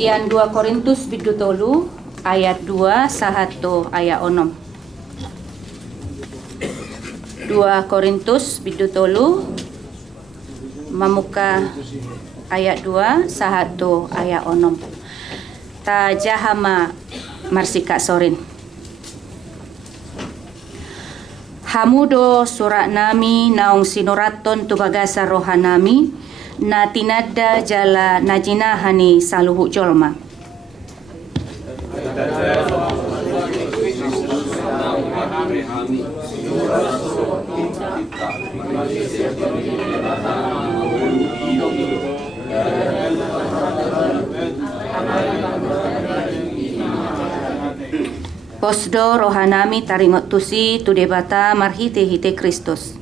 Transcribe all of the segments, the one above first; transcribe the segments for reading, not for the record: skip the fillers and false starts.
Sian 2 Korintus bidu tolu ayat 2 sahato ayat 6. 2 Korintus bidu tolu mamuka ayat 2 sahato ayat 6. Ta jahama marsika sorin. Hamudo surat nami naong sinuraton tu bagasa rohanami na tinada jala najinahani saluhu jolma. Posdo rohanami taringot tusi tu debata marhite hite Kristus.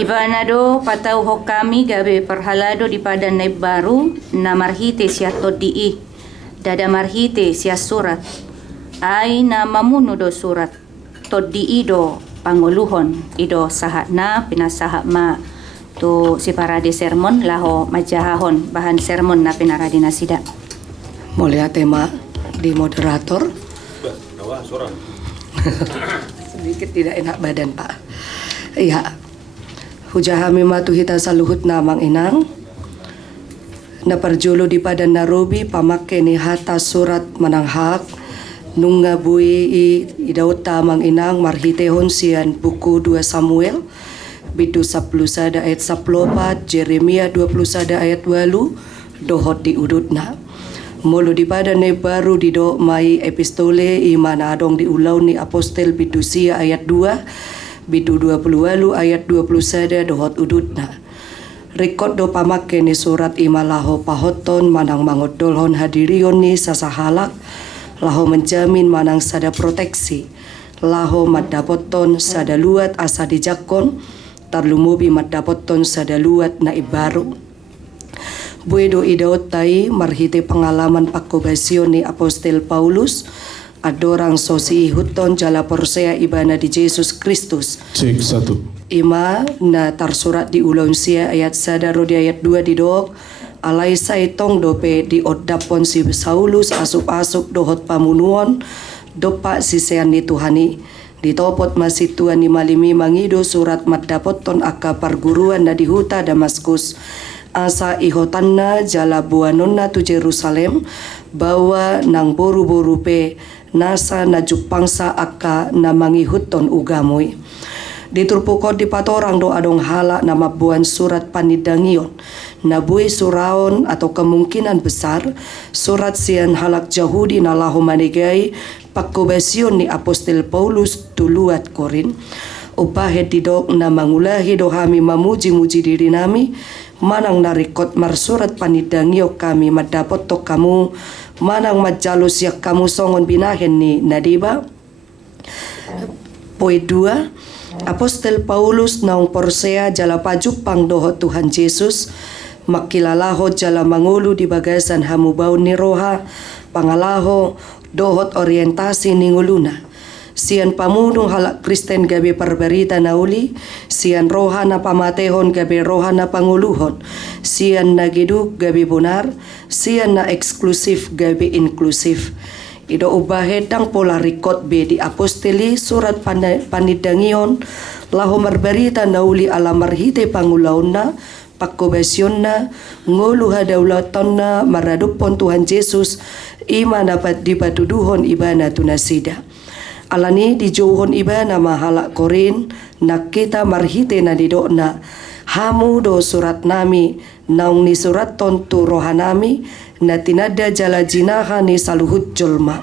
Ibanado patau hokami gabe perhalado di padan naib baru na marhite siato dii dada marhite sia surat ai na mamunu do surat to dii do panguluhon ido sahat na pinasahat ma tu si parade sermon laho majahahon bahan sermon na pinaradi nasida. Mulia tema di moderator. Sedikit tidak enak badan Pak. Iya. Hujahami matu hita saluhut namang inang. Na perjulu di padan narobi pamake ni hata surat mananghak. Nunga bui idauta mang inang marhitehon sian buku 2 Samuel bidu 10 sada ayat 14 Jeremia 20 sada ayat 8 dohot di udutna mulu di padan ne baru di do mai epistole imana adong di ulau ni apostel bidu sia ayat 2 bidu 20 ayat 20 sada dohot udutna rekod do pamake ni surat imalaho pahoton manang mangodolhon hadirion ni sasahalak laho menjamin manang sada proteksi laho madapoton sada luat asa dijakon tarlumubi madapoton sada luat na ibaru buedo idaot tai marhite pengalaman pakobasyon ni apostel Paulus adorang sosi huton jala porsea ibana di Yesus Kristus. Cek 1. Ima na tarsurat di ulon sia ayat sada rodi ayat 2 di dok alai saitong dope di odapon si Saulus asup-asup dohot pamunuon dopa sisean ni Tuhani ditopot masih tuan ni malimi mangido surat madapoton aka perguruan na di huta Damaskus asa ihotanna jala buanonna tu Jerusalem bawa nang boru-boru pe nasa na jupangsa aka na mangihuton ugamoi diturpukot di patorang do adong hala nama buan surat panidangion nabui suraon atau kemungkinan besar surat sian halak Yahudi na lahu manigai pakobasyon ni apostel Paulus tuluat Korin upahe didok na mangulahi dohami mamuji-muji diri nami manang narikot marsurat panidangio kami madapot to kamu manang majalus yak kamu songon binahen ni nadiba. Poin 2 Apostel Paulus naung porsea jala pajupang doho Tuhan Yesus makilalaho jala mangulu di bagasan hamubau ni roha pangalaho dohot orientasi ni nguluna sian pamudung halak Kristen gabe perberita nauli sian roha na pamatehon gabe roha na panguluhon sian nagiduk gabe bunar sian na eksklusif gabe inklusif ido ubahedang pola rikot be di aposteli surat panidangion laho marberita nauli ala marhite pangulauna pakobasyonna ngolu hadaulatanna maradupon Tuhan Yesus ima dapat dipatuduhon ibana tunasida alani dijohon ibana mahala Korin nak kita marhite na didokna hamu do surat nami naung ni surat tontu rohanami na tinada jala jinaha ni saluhut jolma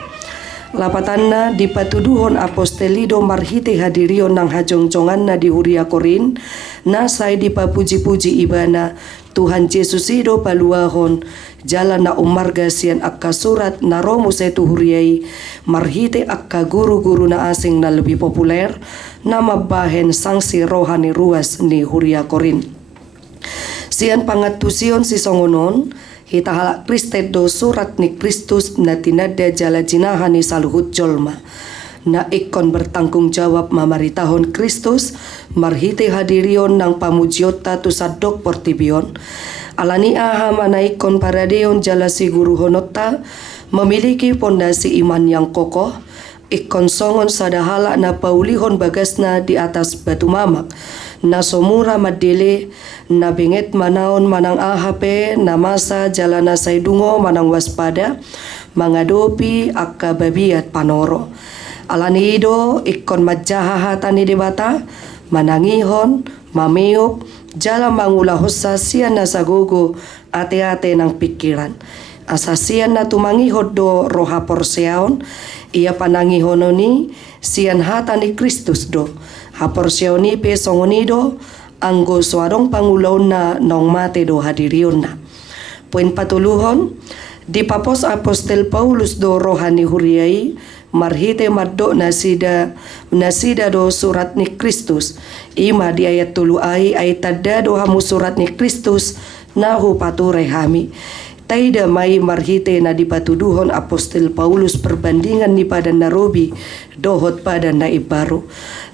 lapatanna dipatuduhon apostelido marhite hadirion nang hajongcongan na di huria Korin nasai dipapuji-puji ibana Tuhan Yesus ido paluahon jala na umarga sian akka surat na romo setu huriai marhite akka guru-guru na asing na lebih populer na mabahen sangsi rohani ruas ni huria Korin sian pangatusion si songonon hita halak Kristen do surat ni Kristus na tinada jala jinahan ni saluhut jolma na ikon bertanggung jawab mamaritahon Kristus marhite hadirion ng pamujiota tu sadok portibion. Alani aha manaikon paradeon jala siguru honota memiliki pondasi iman yang kokoh, ikon songon sadahala na paulihon bagasna di atas batu mamak, na somura madele, na binget manaon manang ahape, na masa jalana saydungo manang waspada, mangadopi akka babiat panoro. Alani ido ikon majahahatan ni debata, manangihon, mamiup, jala mangulahosa siyan na sagugo ate-ate ng pikiran. Asasiyan na tumangihod do roha porseaon, iya panangihono ni siyan hata ni Kristus do. Haporseaon ni pesongonido, anggo suarong pangulaw na nong mate do hadirion na. Puin patuluhon, di papos Apostel Paulus do roha ni huriai, marhite maddo nasida do surat ni Kristus. Ima di ayat tulu ay tada do hamu surat ni Kristus nahu pature hami. Taida mai marhite na dipatuduhon Apostel Paulus perbandingan ni pada narobi dohot pada naib baru.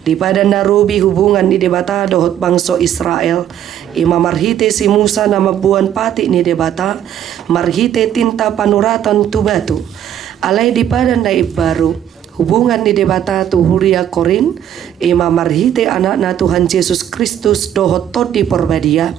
Di pada narobi hubungan ni debata dohot bangso Israel. Ima marhite si Musa na mabuan pati ni debata marhite tinta panuratan tu batu. Alay di pada naib baru hubungan ni debata tu huria Korin ima marhite anak na Tuhan Yesus Kristus dohot tot di porbadia.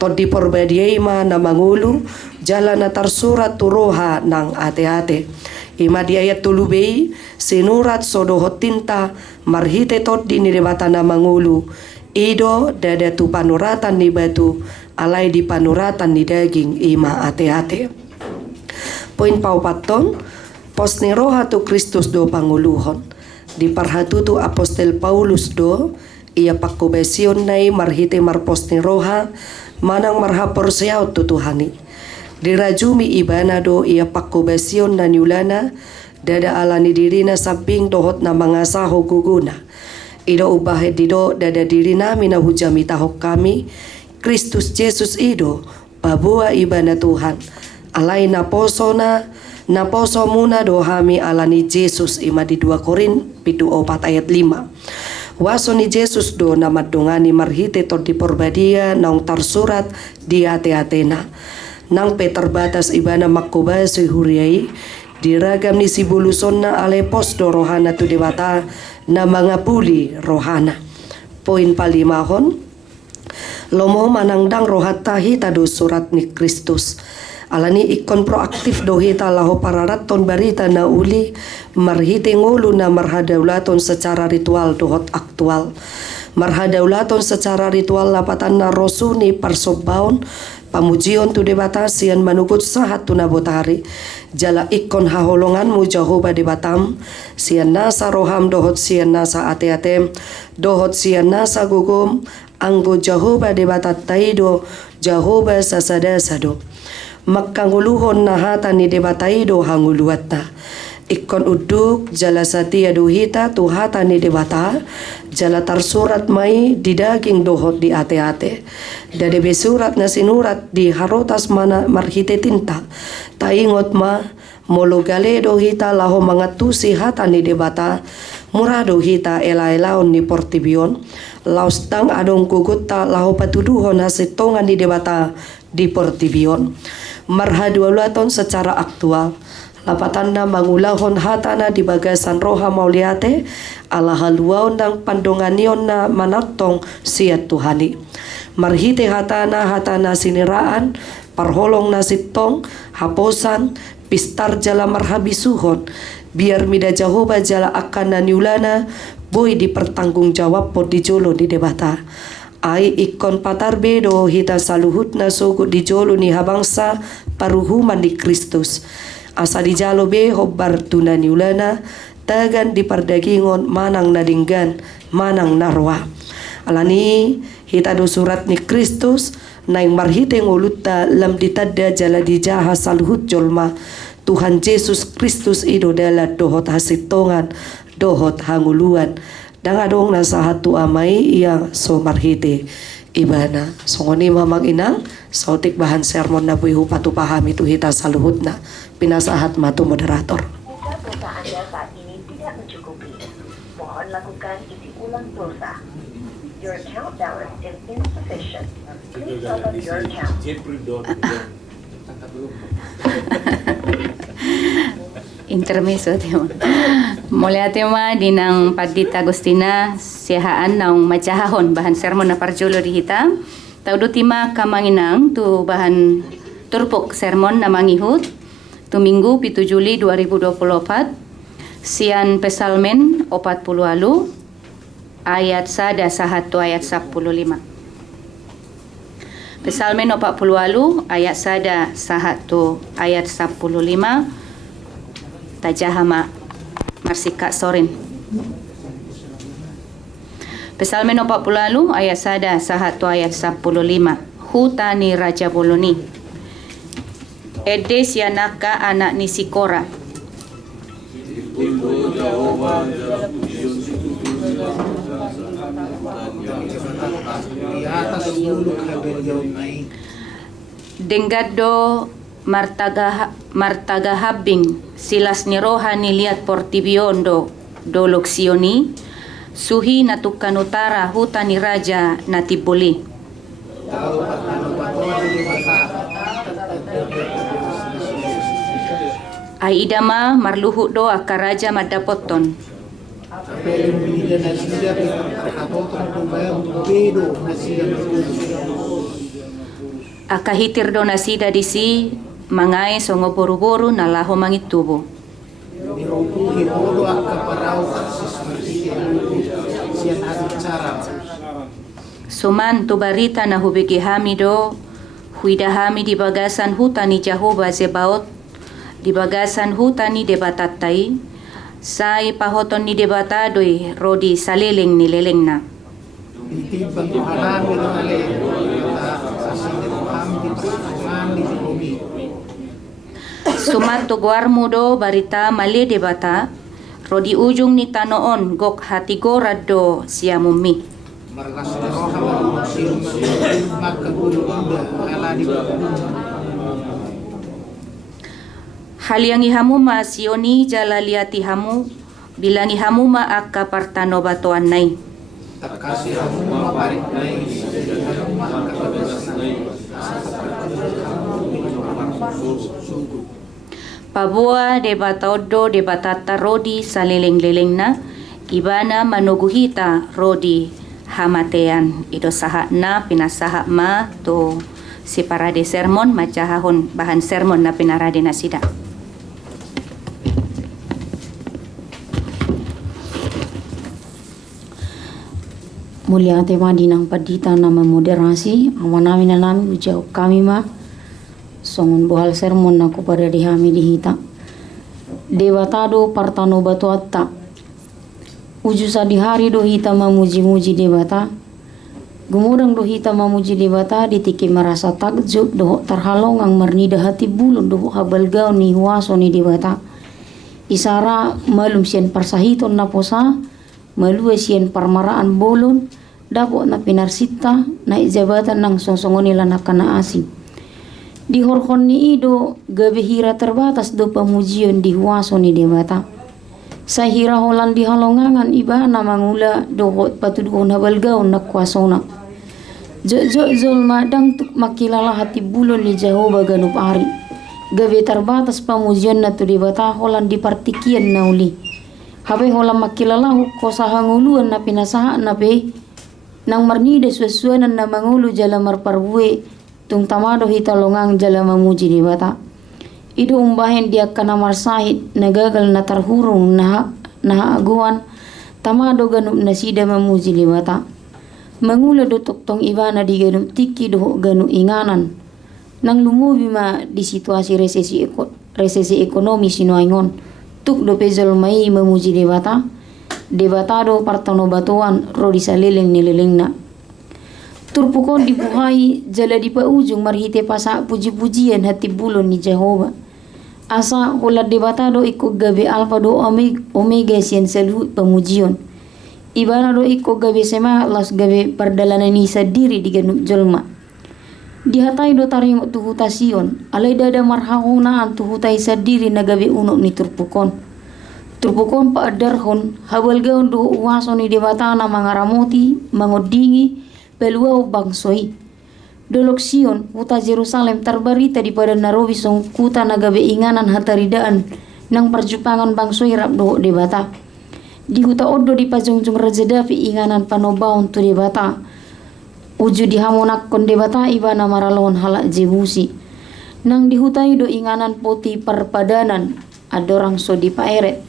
Tot di porbadia ima na mangulu jalan na tarsurat tu roha nang ate-ate. Ima di ayat tulubei sinurat sodohot tinta marhite tot di ni debata na mangulu. Ido dada tu panuratan ni batu alay di panuratan ni daging ima ate-ate. Poin paupaton pos ni roha tu Kristus do panguluhon. Di parhatutu Apostel Paulus do ia pakubesion nai marhite marpos ni roha manang marhapor siyaw tu Tuhani. Di rajumi ibana do ia pakubesion na niulana dada alani dirina sabing dohot na mga saho guguna. Ido ubahe dido dada diri nami na hujami tahok kami Kristus Jesus ido babua ibana Tuhan. Alay na poso muna do hami alani Jesus ima di 2 Korin 7:4 ayat 5. Waso ni Jesus do na madungani marhite tot di porbadia naung tarsurat di ate-atena. Nang peterbatas ibana makubasi huriai diragam ni sibuluson na alepos do rohana tu debata na mga puli rohana. Poin palimahon lomo manangdang rohat tahi tado surat ni Kristus. Alani ikon proaktif dohita laho pararaton barita na uli marhite ngulu na marhadaulaton secara ritual dohot aktual. Marhadaulaton secara ritual lapatan na rosuni parsobaon pamujion tu debata sian manugut sahat tu nabotari. Jala ikon haholongan mu Jehovah debatam sian nasa roham dohot sian nasa ate-atem dohot sian nasa gugum anggo Jehovah debata taido Jehovah sasadasado. Makanguluhon na hata ni debataido hanguluata. Ikon uduk jala satia duhita tu hata ni debata jala tarsurat mai di daging dohot di ate-ate. Dade besurat na sinurat di harotas mana marhite tinta. Taingot ma mologale dohita laho mga tusi hata ni debata murado hita ela-elaon ni portibion. Laustang adong kugutta laho patuduhon hasitongan di debata di portibion. Marhadualaton secara aktual lapatan na mangulahon hatana di bagasan roha mauliate ala haluaon ng pandonganion na manatong siya Tuhani. Marhite hatana siniraan parholong na sitong haposan pistar jala marhabisuhon biar mida Jehovah jala akan na niulana boy di pertanggung jawab po di jolo di debata. Ay ikon patarbe do hita saluhut na sugut di jolo ni habangsa paruhuman di Kristus. Asa di jalo be hobbar tunan yulana tagan di pardagingon manang nadinggan manang narwa. Alani hita do surat ni Kristus naing marhite ngulutta lam ditadda jala di jaha saluhut jolma Tuhan Yesus Kristus ido dala dohot hasitongan dohot hanguluan. Dangadong nasa hatu amay iya so marhite ibana. So ngoni mamag inang sautik bahan sermon na buihu patupahami tu hita saluhut na pinasahat matu moderator. Jika peta Anda saat ini tidak mencukupi mencukupi. Mohon lakukan isi ulang pulsa. Your account balance is insufficient. Please top up your account. Intermezzo tema. Mulai tema dinang Padita Agustina sihaan naung macahahon bahan sermon na parjulo di hita. Taudo tima kamanginang tu bahan turpok sermon na mangihut tu Minggu 7 Juli 2024 sian pesalmen 40 ayat 1 sahatu ayat 15. Pesalmen 40 ayat 1 sahatu ayat 15 tajahama marsika sorin. Pesalmen 40 ayat 1 sahatu ayat 15 hutani Raja Boloni. Edes yanaka anak ni Sikora. Denggado martagahabing silas ni roha niliat portibiondo doloksioni suhi natukan utara huta ni raja natibuli. Ai idama marluhut do akaraja madapoton. Akahitir do nasida disi mangai songo boru-boru nalaho mangitubo. Suman tu barita na hubigi hamido huidahami di bagasan hutani Jehovah Zebaot di bagasan hutani debatatai sai pahoton ni debatadoi rodi saliling ni lelengna. Sumat guarmu do barita male debata rodi ujung ni tanoon gok hati gorad do siamumi. Haliangi hamu ma sioni jalaliati hamu bilangi hamu ma akka partano batoan nai. Pabua debatodo debatata rodi saleleng-leleng na ibana manuguhita rodi hamatean ito saha na pinasaha ma to si parade sermon macahahon bahan sermon na pinarade na sida. Mulia tema dinang Padita nama moderasi awanami na nami ujau kami ma songon bohal sermon aku pada dihami dihita debatado partano batu atta ujusa di hari do hita mamuji-muji debata gumudang do hita mamuji debata ditiki merasa takjub do terhalong ang mernida hati bulun do habal gau ni huaso ni debata isara malum sian parsahiton na posa malue sian parmaraan bolon dapo na pinarsita na ijabatan ng songsongon nila na kanaasing. Di horkon ni ido gabi hira terbatas do pamujian di huaso ni debata. Sa hira holan di halongangan iba na mangula dohot patudukon habalgaon na kwasona. Jol madang tuk makilala hati bulon ni Jehovah ganup ari. Gabi terbatas pamujian na tu debata holan di partikian na uli. Habe holan makilala kosa hanguluan na pinasaha na be nang marnida suasuanan na mangulu jala marparbuwe tung tamado hitalongang jala mamuji debata. Ido umbahen dia kana marsahid nagagal na tarhurung na aguan tamado ganup nasida mamuji debata. Mangula do toktong ibana di ganup tiki do ganup inganan. Nang lumubi ma di situasi resesi ekonomi sinuaingon tuk do pezol mai mamuji debata. Debatado partano batuan rodi salileng nililengna. Turpukon dibuhai jala di paujung marhite pasa puji-pujian hati bulon ni Jehovah. Asa hula debatado iko gabe alfa do omega sian selhu pamujion. Ibana do iko gabe sema las gabe perdalanan isa diri di ganup jolma. Dihatai do taring tuhutasion alai dada marhahunaan tuhutai sadiri na gabe unok ni turpukon. Tupukon pa adarhon habal gaon do uwaso ni debata na mga ramoti, mangodingi, peluaw bangsoi. Doloksiyon, kuta Jerusalem terbarita di pada narobisong kuta nagabe inganan hataridaan ng perjupangan bangsoi rap do debata. Di huta odo di pajongjong Raja Davi inganan panobaon tu debata. Uju di hamonak kon debata iba na maralon halak jebusi. Nang dihutai do inganan poti perpadanan adorang so di paeret.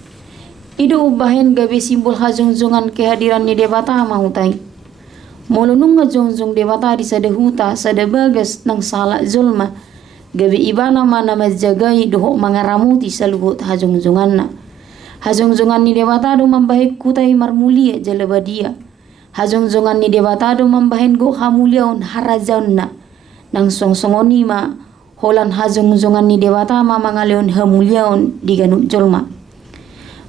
Ido ubahen gabe simbol hajongjongan kehadiran ni debata mahutai. Molunung ngajongjong debata di sada huta sada bagas nang salak zolma. Gabe ibana mana majagai dohok mangaramuti sa luhut hajongjongan na. Hajongjongan ni debata do mambahik kutai marmulia jalabadia. Hajongjongan ni debata do mambahen go hamuliaon harajaon na. Nang songsongoni ma holan hajongjongan ni debata ma mangaleon hamuliaon di ganuk jolma.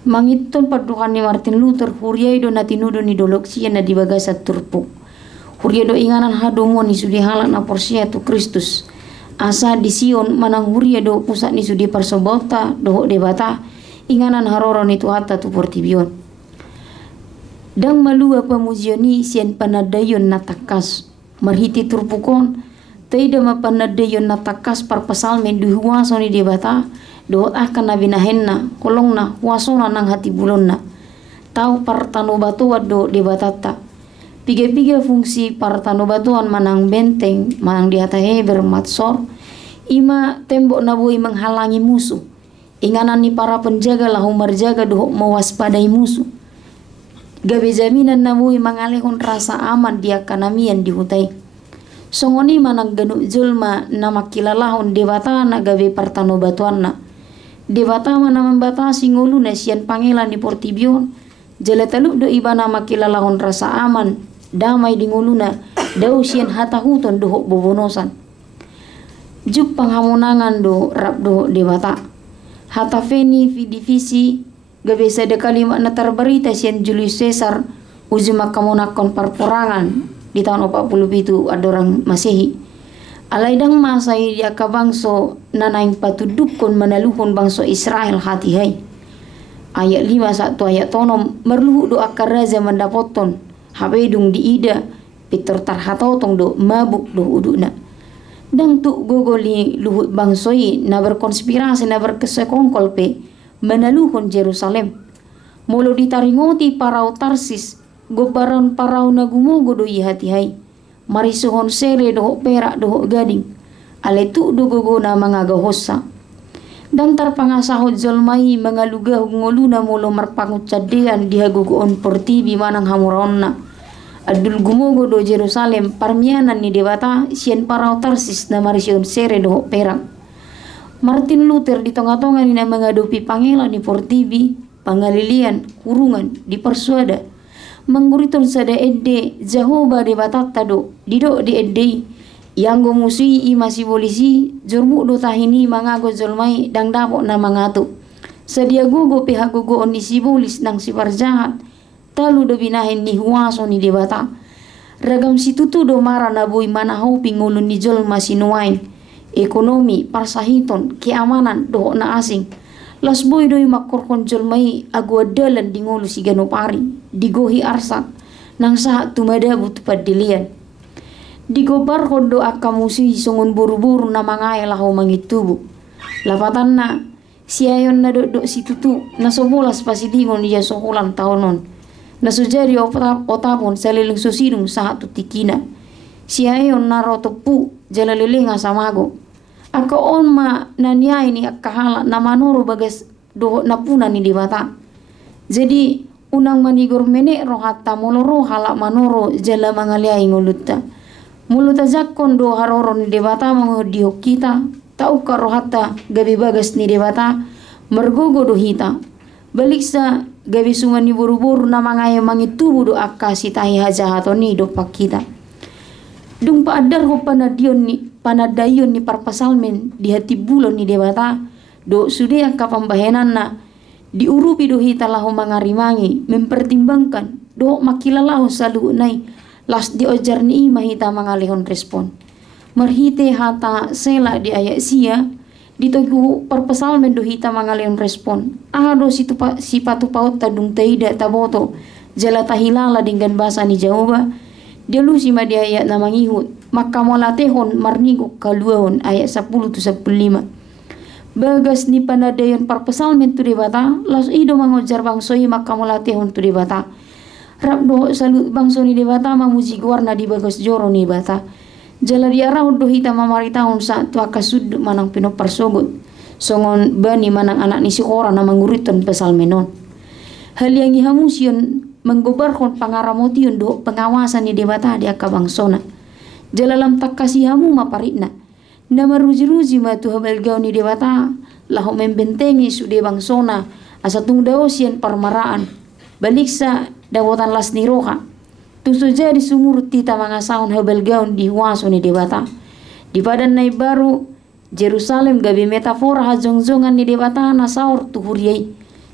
Mangiton padukan ni Martin Luther huriay do natinudo ni doloksi na di bagasat turpuk. Huriay do inganan hadongo ni sudi halak na porsia tu Kristus. Asa di Sion manang huriay do pusat ni sudi parsobauta dohok debata inganan haroro ni tuhata tu portibion. Dang malua pamujioni sian panadayon natakas marhiti turpukon taida mapanadayon natakas parpasalmen duhuwaso ni debata dohot akan nabinahenna kolongna wasona nang hati bulonna tau partano batuan do debatata piga-piga fungsi partano batuan manang benteng manang dihatahe bermatsor ima tembok nabui menghalangi musuh inganan ni para penjaga lahu marjaga dohok mewaspadai musuh gabe jaminan nabui mangalehon rasa aman dia kanamian dihutai songoni manang ganuk julma nama kilalahon debata na gabe partano batuan na debata mana membatasi ngulu na sian pangelan ni portibion jala taluk do ibana makilalahon rasa aman damai di ngulu na dau sian hatahuton dohok bobonosan juk panghamunangan do rap do debata hata feni divisi gabe sada kalimat na terberita sian Julius Caesar uji makamunakon perperangan di tahun 47 adorang Masehi. Alaidang masai dia ka bangso nanaing patudukon manaluhon bangso Israel hati hai. Ayat 5 satu ayat tonom merluhu do akar raja mendapoton habedung di ida Peter tarhatotong do mabuk do uduna. Dang tu gogoli luhut bangsoi na berkonspirasi na berkesekongkol pe manaluhon Jerusalem. Molo ditaringoti parau Tarsis gobaran parau na gumugo do hati hai. Marisuhon sere dohok perak dohok gading ale tu do gogona mga gahosa dan tarpangasahod zolmai mga lugah ngoluna molo marpangut cadean dihagugoon portibi manang hamuronna adul gumugo do Jerusalem parmianan ni debata sian parau Tarsis na marisuhon sere dohok perak. Martin Luther di tonga-tonga ni na mengadupi pangela ni portibi pangalilian kurungan di persuada mengguriton sada edde Jehovah de batata do dido di edde yang go musui i masih polisi jormu do tahini mangago jolmai dang dapok na mangato sadia gogo pihak gogo on sibolis nang sifar jahat talu do binahin ni huaso ni debata ragam situtu do mara na boy manahau pingulun ni jolma sinuain ekonomi parsahiton keamanan do na asing las boy doy makorkon jolmai agwa dalan di ngolu si ganopari digohi arsak nang sahat tumadabu tupad dilian digobar kodo akamusi songon buru-buru na mangai lahu mangitubu lapatan na siayon na do situtu na sobolas pasidingon iya sokolan taonon na sujari otapon saliling susidung sahat tutikina siayon na rotopu jalalilinga samago Ako on ma nanyai ni akahala na manoro bagas do napuna ni debata. Jadi unang manigor mene rohata moloro hala manoro jala mangaliai ngolutta. Muluta jakon do haroro ni debata mangodiho kita tau ka rohata gabi bagas ni debata mergogo do hita. Balik sa gabi suman ni buru-buru na mangayo mangitubu do akasi tahi hajahato ni do pakita. Dung paadar ho panadayon ni parpasalmen di hati bulon ni debata do sudia ka pambahenan na diurupi do hita lahu mangarimangi mempertimbangkan do makilalahu salu nai las di ojar ni ima hita mangalihon respon marhite hata sela di ayat sia Ditogu perpesalmen do hita mangalion respon. Ado si patu paut tadung taida taboto. Jala tahilala dengan bahasa ni Jawa. Dia lusi madia ayat na mangihut. Maka molatehon marnigo kaluahon ayat 10 tu 15. Bagas ni panadayon perpesalmen tu debata. Las ido mangojar bangsoi maka molatehon tu debata. Rabdo salut bangso ni debata mamuji warna di bagas joro ni bata. Jala diarah do hita mamaritahon sa tu akasud manang pino parsogot. Songon bani manang anak ni sikora na manguriton pesal menon. Hal yang ihamusion menggobarkon pangaramotion do pengawasan ni debata di akabangsona. Jala lam tak kasih hamu maparitna. Na maruji-ruji ma tu habel gau ni debata. Laho membentengi su de bangsona asatung daosian parmaraan. Balik sa dawotan las ni roka. Tusu jadi sumur tita mangasaon habel gaun di huaso ni debata. Di badan nai baru Jerusalem gabi metafora hajong-jongan ni debata na saur tuhuriai.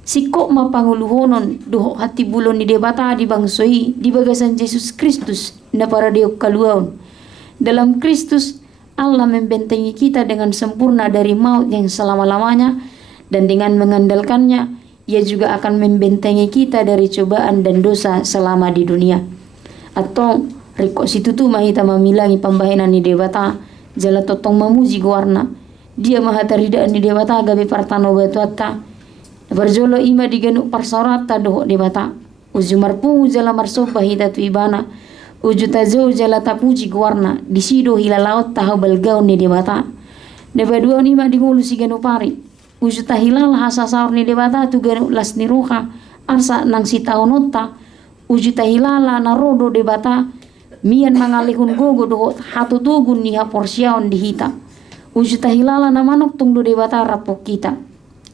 Sikok mapanguluhonon doho hati bulon ni debata di bangsoi di bagasan Yesus Kristus na para diok kaluaon. Dalam Kristus Allah membentengi kita dengan sempurna dari maut yang selama-lamanya, dan dengan mengandalkannya Ia juga akan membentengi kita dari cobaan dan dosa selama di dunia. Atau riko situ tu mahita mamilangi pambahenan ni debata jala totong mamuji guarna. Dia mahatarida ni debata gabe partano batuata. Berjolo ima diganuk parsorata doho debata. Uju marpu jala marsopa hita tu ibana. Uju tazo jala tapuji guarna. Disido hila laut tahu balgaun ni debata. Nebadua ni ma dingulu si ganu pari. Uju tahilal hasa saur ni debata tu ganu las ni roka. Arsa nang si taonota. Uju tahilala narodo debata. Mian mangalihun gogo doho hatu tugun ni haporsiaon dihita. Uju tahilala na manok tung do debata rapok kita.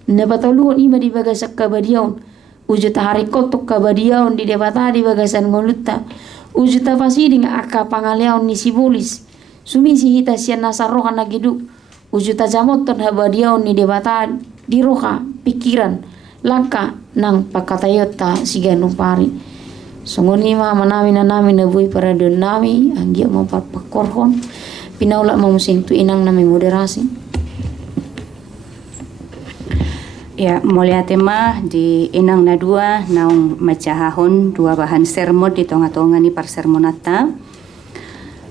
Nabatoluhon ima di bagasak kabadiaon. Uju taharikotok kabadiaon di debata di bagasan ngolutta. Uju tapasiding aka pangaleaon ni sibolis. Sumisi hita sian nasaroha nagiduk. Uju tajamoton habadiaon ni debata di roha pikiran langka nang pakatayota siganu pari. Sungoni ma manami na nami na buhay para doon nami anggi mo papakorhon pinaula mamusing tu inang nami moderasi. Ya, mulia tema di inang na dua naung macahahon dua bahan sermon di tonga-tonga ni par sermonata.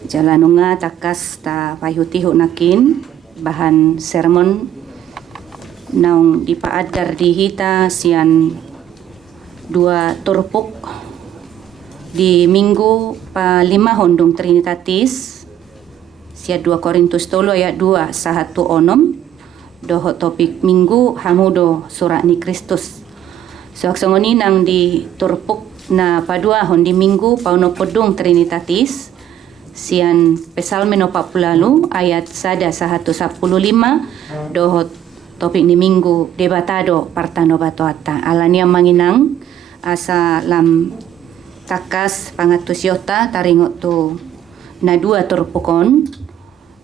Jalanunga takas ta payutihu nakin bahan sermon naung dipaadar di hita sian dua turpuk di minggu pa-5 hondong Trinitatis sia 2 Korintus 3 ayat 2 sahatu onom doho topik minggu hamudo surat ni Kristus. Suaksongoni nang di turpuk na padua hondi minggu pauno podong Trinitatis sian pesalme no 40 ayat sada sahatu 15 doho topik ni minggu debatado partano batoata alania manginang asa lam takas pangatusyota taringot tu na dua turpukon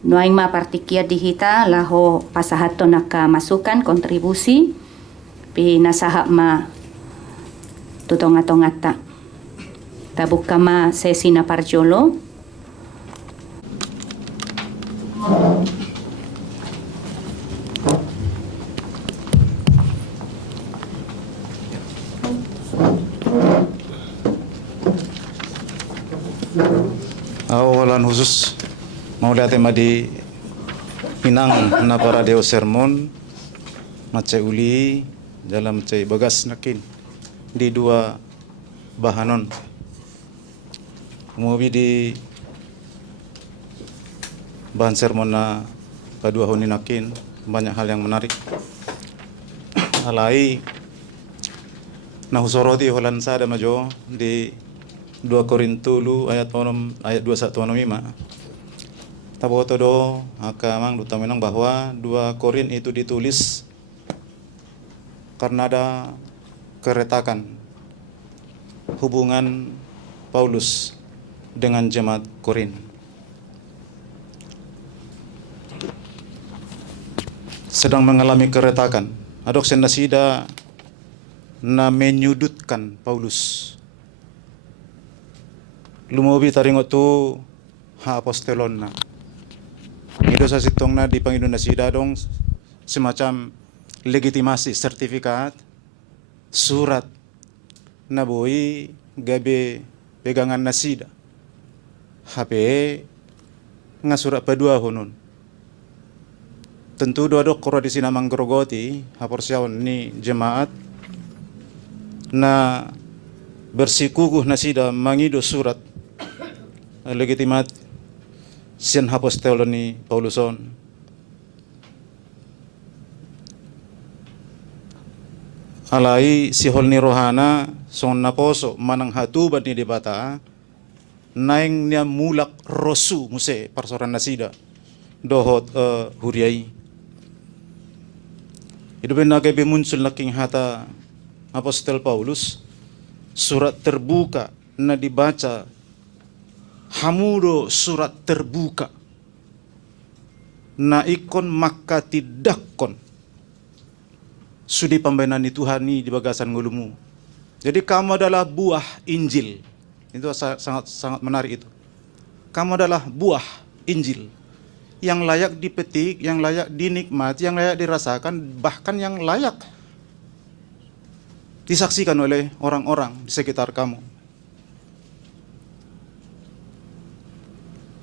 noaing ma partikia dihita laho pasahato naka masukan kontribusi pi nasahap ma tutonga-tongata tabuka ma sesi na parjolo. Awalan khusus mau lihat tema di Minang na para deo sermon macai uli dalam macai bagas nakin di dua bahanon umubi di bahan sermon na kedua honi nakin banyak hal yang menarik alai na husoroti holan sada majo di 2 Korintulu ayat 21 taboto do akamang dutaminang bahwa 2 Korin itu ditulis karena ada keretakan hubungan Paulus dengan jemaat Korin. Sedang mengalami keretakan. Adok sendasida na menyudutkan Paulus. Lumobi taringot tu ha apostolon na. Ido sa sitong na di Panginoon na sida dong semacam legitimasi sertifikat surat naboi gabe pegangan nasida HP ngasurat padua honun. Tentu doa koro di sini manggrogoti haporsiawan ni jemaat na bersikukuh nasida mangido surat legitimat sian hapostelo ni Pauluson. Alai si holni rohana son naposo manang hatuban ni debata naing niya mulak rosu muse parsoran nasida dohot huriai. Itu benar kayak muncul naking hata Apostol Paulus surat terbuka na dibaca hamudo surat terbuka na ikon maka tidakkon sudi pambayanan ni Tuhan ni di bagasan ngulumu. Jadi kamu adalah buah Injil. Itu sangat menarik itu. Kamu adalah buah Injil yang layak dipetik, yang layak dinikmati, yang layak dirasakan, bahkan yang layak disaksikan oleh orang-orang di sekitar kamu.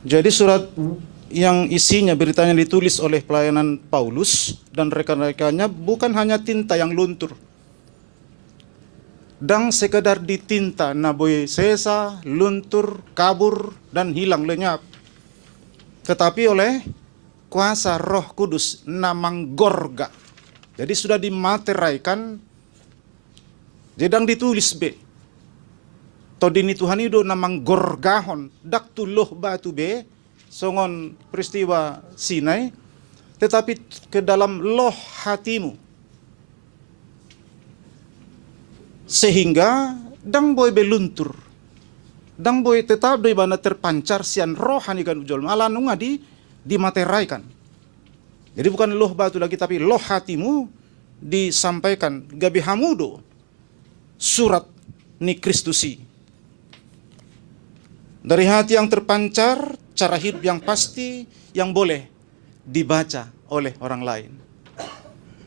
Jadi surat yang isinya beritanya ditulis oleh pelayanan Paulus dan rekan-rekannya bukan hanya tinta yang luntur. Dan sekedar ditinta naboy sesa, luntur, kabur, dan hilang lenyap. Tetapi oleh kuasa Roh Kudus namang gorga. Jadi sudah dimateraikan. Jedang ditulis be. Todini Tuhan itu namang gorgahon. Dak tuloh batu be. Songon peristiwa Sinai. Tetapi ke dalam loh hatimu. Sehingga dang boy beluntur. Dang boy tetap doy bana terpancar sian rohani kan ujol malah nunga dimateraikan. Jadi bukan loh batu lagi tapi loh hatimu disampaikan gabi hamudo surat ni Kristusi. Dari hati yang terpancar cara hidup yang pasti yang boleh dibaca oleh orang lain.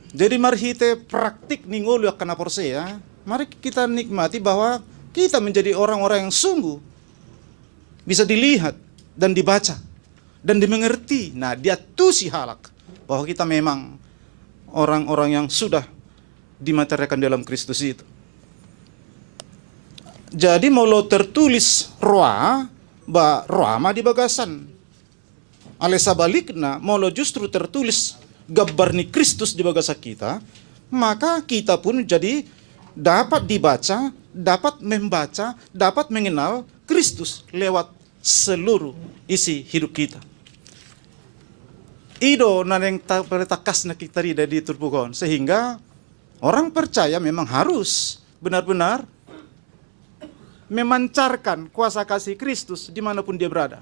Jadi mari kita praktik ningolu akan aporse ya. Mari kita nikmati bahwa kita menjadi orang-orang yang sungguh bisa dilihat dan dibaca dan dimengerti. Nah, dia tuh si halak bahwa kita memang orang-orang yang sudah dimateriakan dalam Kristus itu. Jadi maulo tertulis roa mah di bagasan. Alesa balikna maulo justru tertulis gambar ni Kristus di bagasa kita, maka kita pun jadi dapat dibaca, dapat membaca, dapat mengenal Kristus lewat seluruh isi hidup kita. Ido naneng takas na kita dari turpukon sehingga orang percaya memang harus benar-benar memancarkan kuasa kasih Kristus dimanapun dia berada.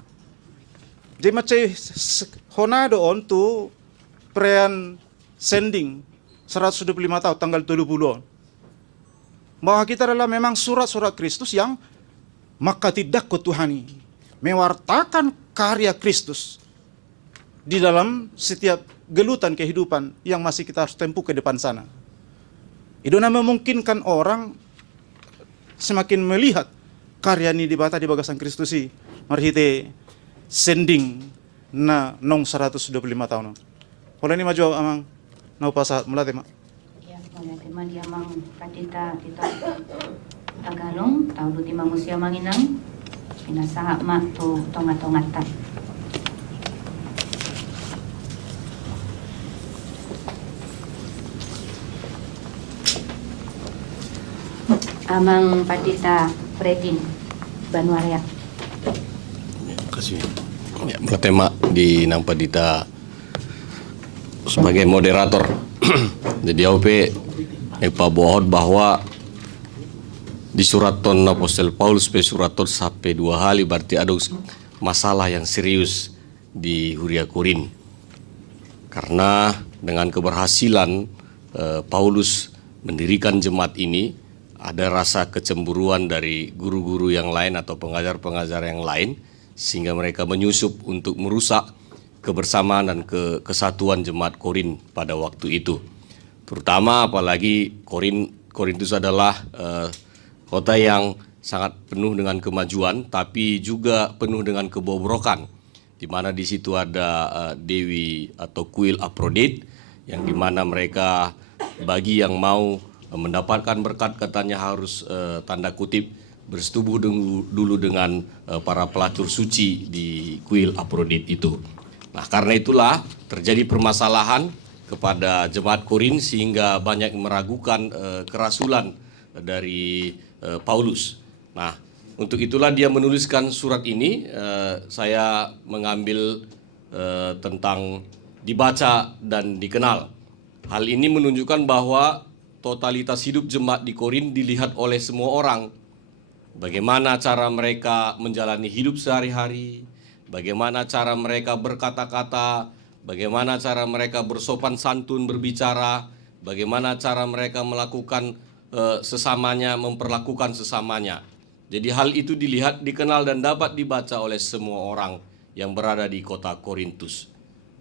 Jadi macam honado on tu perayaan sending 125 tahun tanggal 30 bahwa kita adalah memang surat-surat Kristus yang maka tidak Tuhani mewartakan karya Kristus di dalam setiap gelutan kehidupan yang masih kita harus tempuh ke depan sana. Itu memungkinkan orang semakin melihat karya ini dibata di bagasan Kristusi. Mari kita sending na nong 125 tahun. Oleh ini maju amang nau pasat melatih mak. Oleh tema dia mang kadita kita Tagalong tahun 25 musia manginang pinasaha mak to tongat-tongatan. Amang Padita Predin Banuarea. Terima kasih. Ya, tema di Nang Padita sebagai moderator. Jadi AOP pabohon bahwa di surat ton Apostol Paulus pe surat ton sampai 2 kali berarti ada masalah yang serius di Huria Korin. Karena dengan keberhasilan Paulus mendirikan jemaat ini, ada rasa kecemburuan dari guru-guru yang lain atau pengajar-pengajar yang lain, sehingga mereka menyusup untuk merusak kebersamaan dan kesatuan jemaat Korin pada waktu itu. Terutama apalagi Korintus adalah kota yang sangat penuh dengan kemajuan, tapi juga penuh dengan kebobrokan, di mana di situ ada Dewi atau kuil Afrodit, yang di mana mereka bagi yang mau mendapatkan berkat katanya harus tanda kutip bersetubuh dulu dengan para pelacur suci di kuil Afrodit itu. Nah, karena itulah terjadi permasalahan kepada jemaat Korin sehingga banyak yang meragukan kerasulan dari Paulus. Nah, untuk itulah dia menuliskan surat ini. Saya mengambil tentang dibaca dan dikenal. Hal ini menunjukkan bahwa totalitas hidup jemaat di Korin dilihat oleh semua orang. Bagaimana cara mereka menjalani hidup sehari-hari, bagaimana cara mereka berkata-kata, bagaimana cara mereka bersopan santun berbicara, bagaimana cara mereka melakukan sesamanya, memperlakukan sesamanya. Jadi hal itu dilihat, dikenal dan dapat dibaca oleh semua orang yang berada di kota Korintus.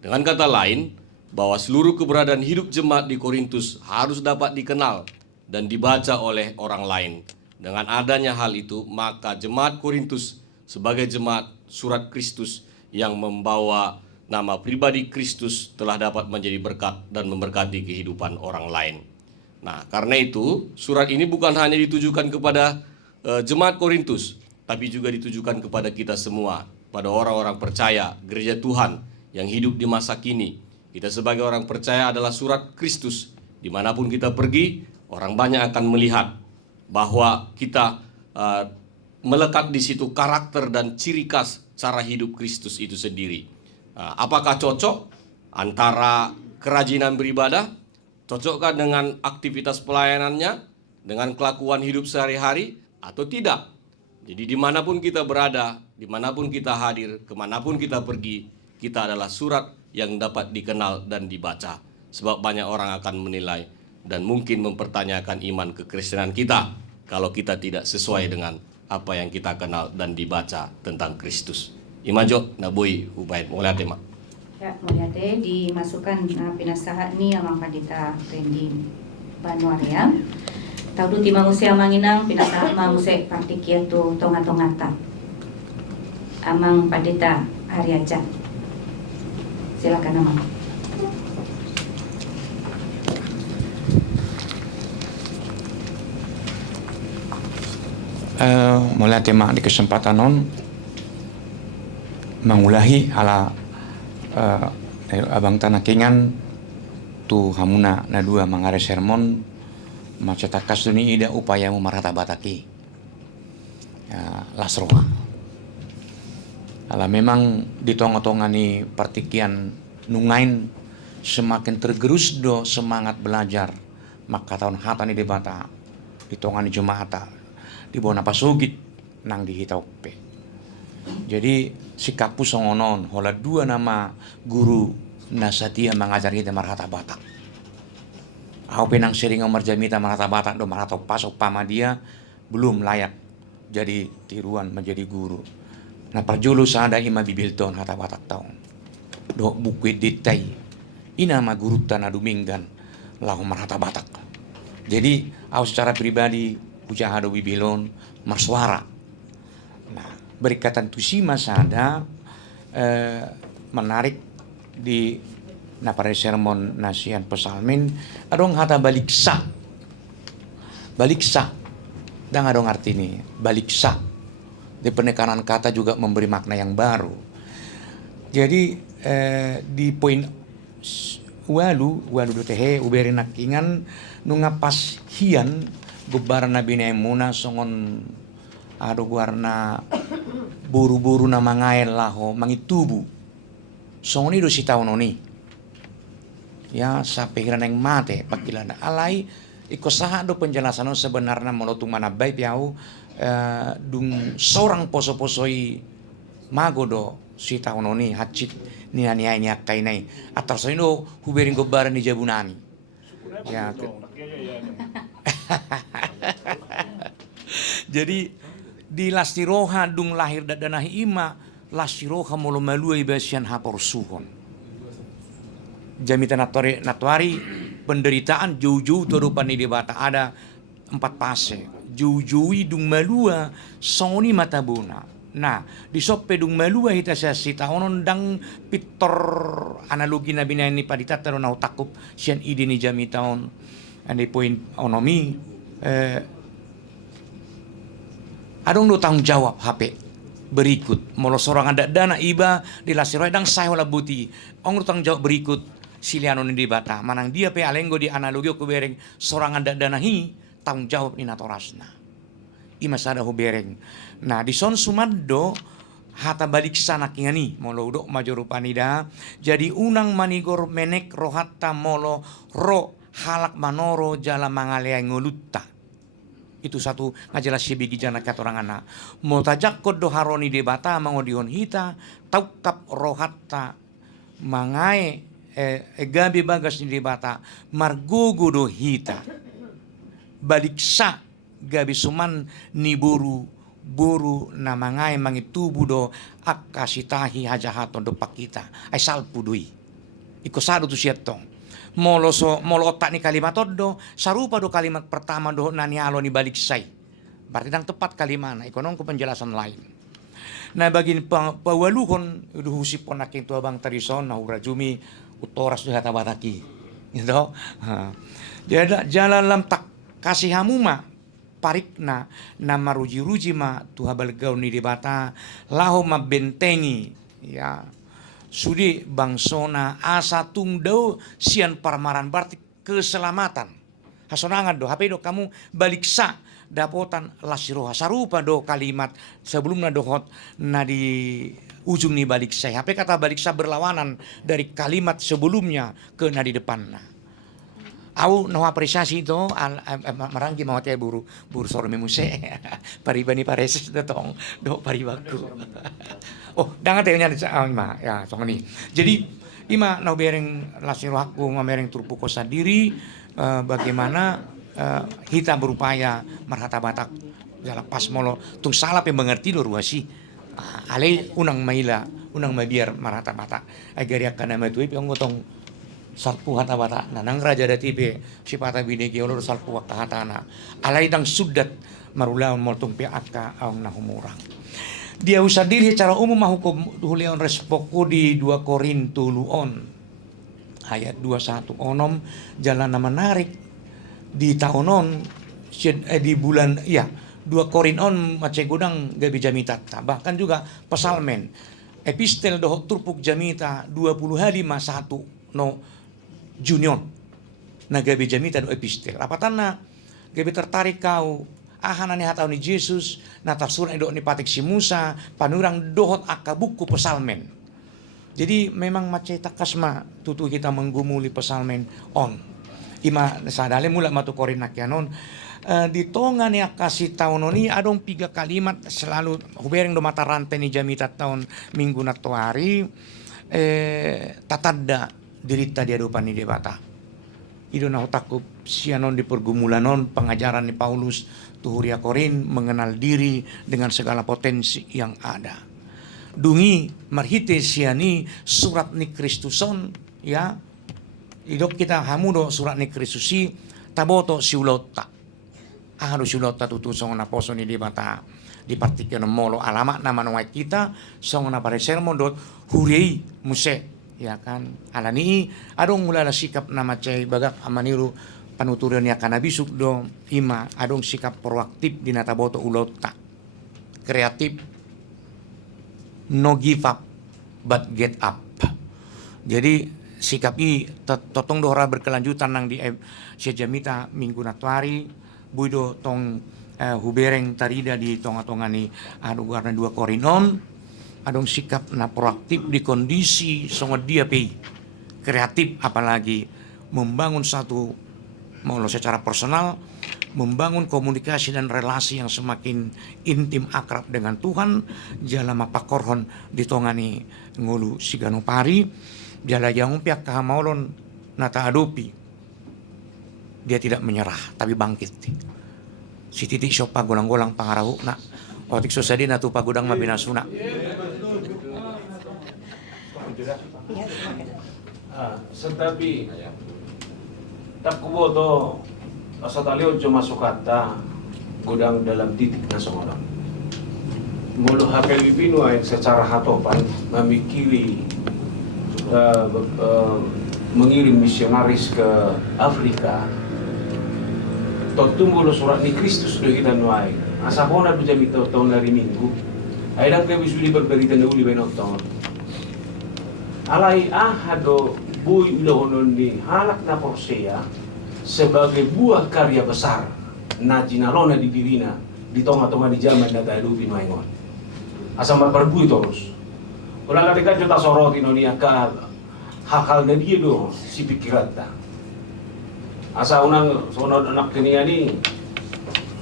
Dengan kata lain, bahwa seluruh keberadaan hidup jemaat di Korintus harus dapat dikenal dan dibaca oleh orang lain. Dengan adanya hal itu, maka jemaat Korintus sebagai jemaat surat Kristus yang membawa nama pribadi Kristus telah dapat menjadi berkat dan memberkati kehidupan orang lain. Nah, karena itu surat ini bukan hanya ditujukan kepada jemaat Korintus, tapi juga ditujukan kepada kita semua, pada orang-orang percaya, gereja Tuhan yang hidup di masa kini. Kita sebagai orang percaya adalah surat Kristus. Dimanapun kita pergi, orang banyak akan melihat bahwa kita melekat di situ karakter dan ciri khas cara hidup Kristus itu sendiri. Apakah cocok antara kerajinan beribadah, cocokkah dengan aktivitas pelayanannya, dengan kelakuan hidup sehari-hari, atau tidak? Jadi dimanapun kita berada, dimanapun kita hadir, kemanapun kita pergi, kita adalah surat yang dapat dikenal dan dibaca. Sebab banyak orang akan menilai dan mungkin mempertanyakan iman kekristenan kita kalau kita tidak sesuai dengan apa yang kita kenal dan dibaca tentang Kristus. Imajo nabui ubait muliate mak. Ya, muliate dimasukkan pinasahat ni amang pandita Pendi Banuaria. Taudu ti manguse amanginang pinasahat manguse partikiatu tonga-tongata. Amang pandita Aryaja. Silakan amang. Mulai tema di kesempatan non mengulahi ala abang tanah kingan tu hamuna na dua mangare sermon macetakas duni ida upaya memarata bataki lasroa ala memang di tonga-tongani partikian nungain semakin tergerus do semangat belajar maka tahun hatani debata di tongani jemaata di bawah napa sugit nang dihitau pe. Jadi sikap pusongonon hola dua nama guru nasatia mengajar kita marhata batak. Au penang sering ngomarjamita marhata batak do marhata pasok pama dia belum layak jadi tiruan menjadi guru. Nah parjulu sada ima bibilton hata batak taon. Do buku ditai. Ina ma guru tanah duminggan lahu marhata batak. Jadi au secara pribadi Ujahado Bibilon Maswara. Nah, berikatan tusima sada menarik di pada sermon nasihan pesalmin adong hata baliksa. Baliksa. Dan adong artini baliksa. Di penekanan kata juga memberi makna yang baru. Jadi di poin walu tehe uberi nakingan nungapas hian gubar na binemuna songon ado guarna buru-buru na mangael laho mangitubu songon ido si taunoni ya sampai hirana yang mate pagilana alai ikosaha do penjelasan sebenarnya molotung mana baik yau dung seorang poso-posoi magodo si taunoni hacit nia kainai atau soindo huberin gubar ni jabunani ya jadi di lastiroha dung lahir dadanahi ima lasiroha molo malua ibasian hapor suhon. Jamita natuari penderitaan jauh-jauh torupan di bata ada 4 fase. Jauh-jauh dung malua songoni matabuna. Nah, di soppe dung malua hita sa sita onon dang pitor analogi na binani padita taro na utakup sian ide ni jamita on. Andi poin onomi adong do tanggung jawab HP berikut molo sorang ada dana iba di lasiroi dang saya wala buti ong tanggung jawab berikut siliano ni bata manang dia pe alenggo di analogi ko bereng sorang ada dana hi tanggung jawab ni natorasna ima sada ho bereng nah di son sumaddo hata balik sana kingani molo udok majorupanida jadi unang manigor menek rohatta molo ro halak manoro jala mangalea ngolutta itu satu ngajelas sibigi jana katorangan na mo tajak do haroni de bata mangodion hita taukap rohatta mangae gabi bagas ni de bata margogo do hita baliksa gabi suman ni boru na mangae mangitubu do akasitahi hajahaton do pakita ay salpudui iko sadu tu siatong molo otak ni kalimat do sarupa do kalimat pertama do nani alo ni balik say berarti dang tepat kalimat ikonong ko penjelasan lain nah bagin pawaluhon uduhusi ponaking tua bang tarison na urajumi utoras do hata bataki gitu jadi jalan lam tak kasih hamuma parikna nama ruji ma tuha balgau ni dibata laho ma bentengi ya sudi bangsona asa tungdau sian parmaran berarti keselamatan hasonangan do HP do kamu balik sa dapotan lasiroha sarupa do kalimat sebelumnya dohot na di ujung ni balik sa HP kata balik sa berlawanan dari kalimat sebelumnya ke na di depanna au no apresiasi itu maranggi mau teh buru sore memuse paribani pareses datong do paribaku oh dangan teh nya ima ya song ni jadi ima no bereng lasirohaku ngamereng turpu kosa diri bagaimana kita berupaya marhata batak jala pas molo tung salah pe mengerti do ruasi ale unang maila unang mabiar marhata batak agar yakana matui pe ngotong salpu hata bata nanang raja dati be sipata binegi olor salpu wakta hatana alai dang sudat marulaon moltung pe akka aung na humurang dia usah diri secara umum mahukum hulion respoku di 2 Korintus luon ayat 21 onom jalan menarik di tahunon di bulan ya 2 Korintus mace gudang gabi jamita bahkan juga pesalmen epistel doh turpuk jamita 20 1 no junior na gabi jamita do epistel apatana gabi tertarik kau ahanani hatau ni Yesus na tafsir do ni patik si Musa panurang dohot akabuku pesalmen jadi memang mace takasma tutu kita menggumuli pesalmen on ima sadale mula matu korin nakyanon di tonga ni akasi tahun ini adong 3 kalimat selalu hubereng do mata rantai ni jamita tahun minggu natuari tatanda dirita dia dopan ni debata. Ido na otakup sianon di pergumulanon pengajaran ni Paulus tuhuria Korin mengenal diri dengan segala potensi yang ada. Dungi marhite siani surat ni Kristuson ya. Idok kita hamudo surat ni Kristusi taboto siulota. Ahado siulota tutu song na poso ni debata di partikan molo alamat nama nawai kita song na pare sermon dot hurei muse ya kan alani adong mulala sikap nama cai bagak amaniru panuturan ya kana bisuk do ima adong sikap proaktif di nataboto ulota kreatif no give up but get up jadi sikap i totong dohra berkelanjutan nang di sejamita minggu natuari buido tong hubereng tarida di tonga-tongani adu warna 2 Korinton adong sikap na proaktif di kondisi songo dia pe kreatif apalagi membangun satu mau secara personal membangun komunikasi dan relasi yang semakin intim akrab dengan Tuhan jala mapakorhon ditongani ngulu sigano pari jala yang pihak kahamaulon nata adopi dia tidak menyerah tapi bangkit si titik sopa golang-golang pangarahu na otik sosadi natu pagudang mabinasuna Tetapi tak kuboto asa talio cuma sukata gudang dalam titik na songolan. Mulu hapel Pilipino ay secara hatopan memikiri mengirim misionaris ke Afrika. Tentu mulu surat ni Kristus do kita nuai. Asa bona do jami tahun dari minggu. Aidang ke bisuli berberita uli benotong. Alai ahado bui ulohonon ni halak na Porsea sebagai buah karya besar na jinalona di dirina di tonga-tonga di zaman na galupi maingon. Asa berbui terus. Ulang ketika kita soroti noni ka hal-hal na dia do si pikiran ta. Asa unang sonod anak kenia ni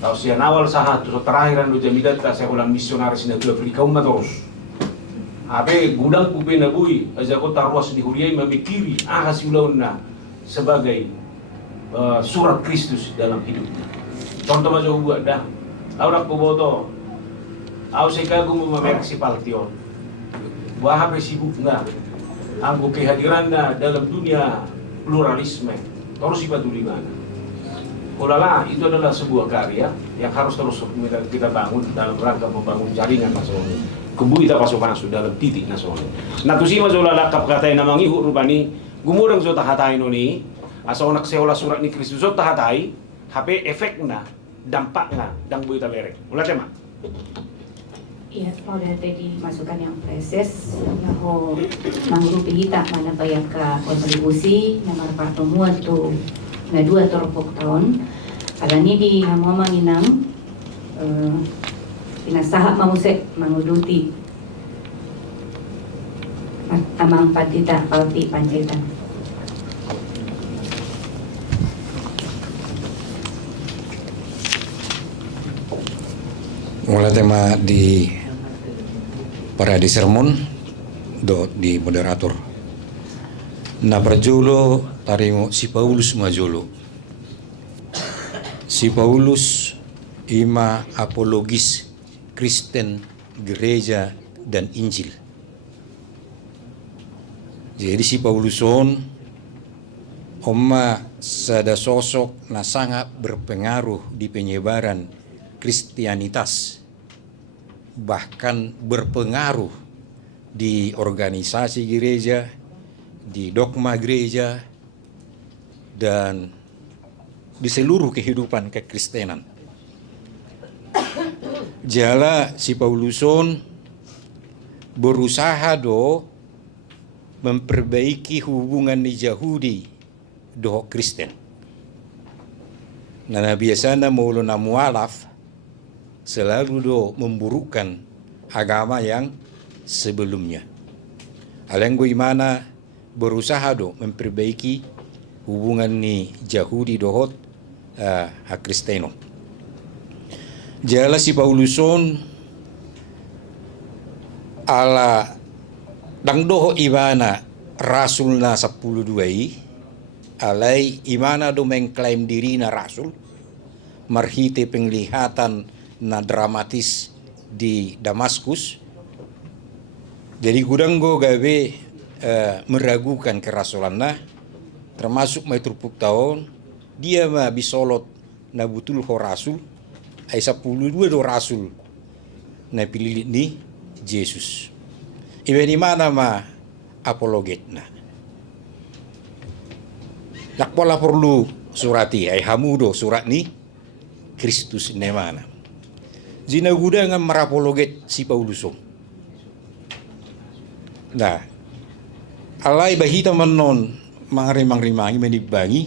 tau sian awal sahat terakhiran do jamidat ta saya ulang misionaris na Afrika terus. Abe gudang kupe na bui aja kota ruas di Huriai memikiri ahas ulaun na sebagai surat Kristus dalam hidupnya. Contoh macam buat dah. Aurak kuboto. Au sekagu memerksi paltion. Buah apa sibuk enggak? Angku kehadiran dalam dunia pluralisme. Terus sifat di mana? Ulala itu adalah sebuah karya yang harus terus kita bangun dalam rangka membangun jaringan nasional. Kebui tak masuk dalam titik nasional. Nah tu sih masuk ulala kap katain namangi rupani gumurang so tahatain noni. Asa onak seolah surat ni Kristus so tahatai. HP efekna dampaknya dang buita lerek. Ulah tema. Iya, kalau tadi masukan yang preses, naho mangrupi kita mana bayar ke kontribusi, nomor pertemuan tu na 2 torpok tahun. Kalau ni di hamo manginang, pinasahap mamusek manguduti, amang patita palti pancaitan. Mulai tema di para di sermon do di moderator. Na prajulo taringo si Paulus majolo. Si Paulus ima apologis Kristen, gereja dan Injil. Jadi si Pauluson oma sada sosok na sangat berpengaruh di penyebaran Kristianitas, bahkan berpengaruh di organisasi gereja, di dogma gereja, dan di seluruh kehidupan kekristenan. Jala si Pauluson berusaha memperbaiki hubungan di Yahudi do Kristen. Nah biasanya maulana mualaf selalu memburukkan agama yang sebelumnya. Alenggo imana berusaha memperbaiki hubungan ni Yahudi dohot Kristeno. Jala si Pauluson ala dang doho imana rasulna 12 alai imana mengklaim diri na rasul marhite penglihatan na dramatis di Damaskus. Jadi gudanggo gawe meragukan kerasulanna, termasuk mai turpuk tahun dia mah bisolot na butul ho rasul ai 12 do rasul na pilih ni Yesus. Ibe di mana mah apologetna. Dak pola perlu surati ai hamudo surat ni Kristus ne mana. Zina gudangan merapologet si Pauluson. Nah, alai bahita menon mangrimangi menibbangi.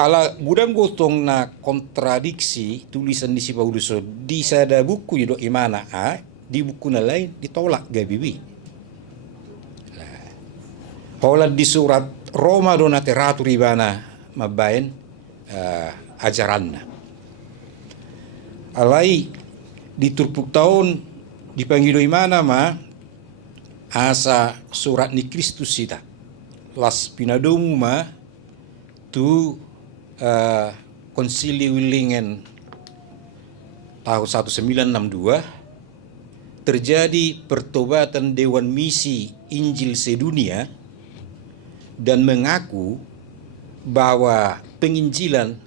Ala gudang gotong na kontradiksi tulisan di si Pauluson di sada buku do imana di buku na lain ditolak gabibi. Nah, pola di surat Roma do na teratur ibana mabain ajaranna. Alai di turpuk tahun dipanggil imana ma asa surat ni Kristus sita las pinadomu ma tu konsili Willingen tahun 1962 terjadi pertobatan Dewan Misi Injil Sedunia dan mengaku bahwa penginjilan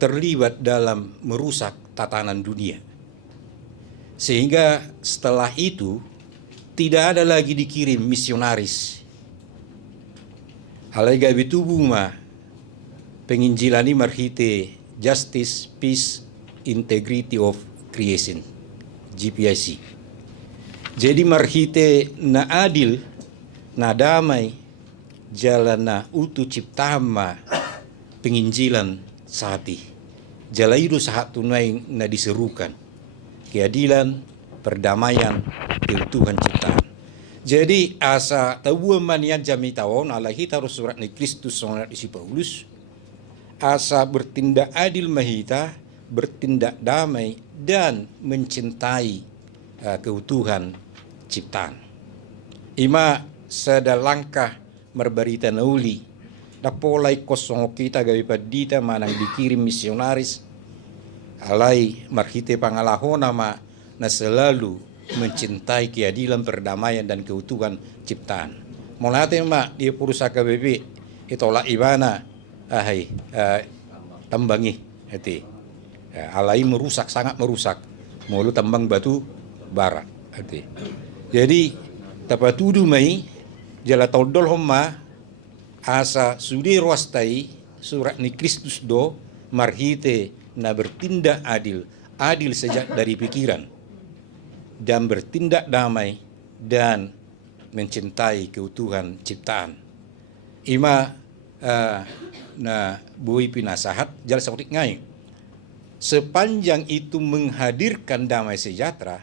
terlibat dalam merusak tatanan dunia. Sehingga setelah itu tidak ada lagi dikirim misionaris. Alega bitubu ma penginjilan ini marhite Justice, Peace, Integrity of Creation, GPIC. Jadi marhite na adil, na damai, jalan na utu ciptama penginjilan sati. Jala itu sahat tunai na diserukan. Keadilan, perdamaian, Tuhan ciptaan. Jadi asa tabuan manian jami tawon alahi taruh surat ni Kristus sonat isi Paulus. Asa bertindak adil mahita, bertindak damai dan mencintai keutuhan ciptaan. Ima sada langkah merbarita nauli. Dapolai kosong kita gawi padita manang dikirim misionaris. Alai marhite pangalahona ma na selalu mencintai keadilan, perdamaian dan keutuhan ciptaan. Molate ma dia purusa KBB itola ibana tambangi hati. Alai merusak, sangat merusak. Mulu tambang batu bara hati. Jadi tapatudu mai jala todol homma asa sudi ruastai surat ni Kristus do marhite na bertindak adil, adil sejak dari pikiran, dan bertindak damai dan mencintai keutuhan ciptaan. Ima na bui pinasahat jal sakutik ngai. Sepanjang itu menghadirkan damai sejahtera,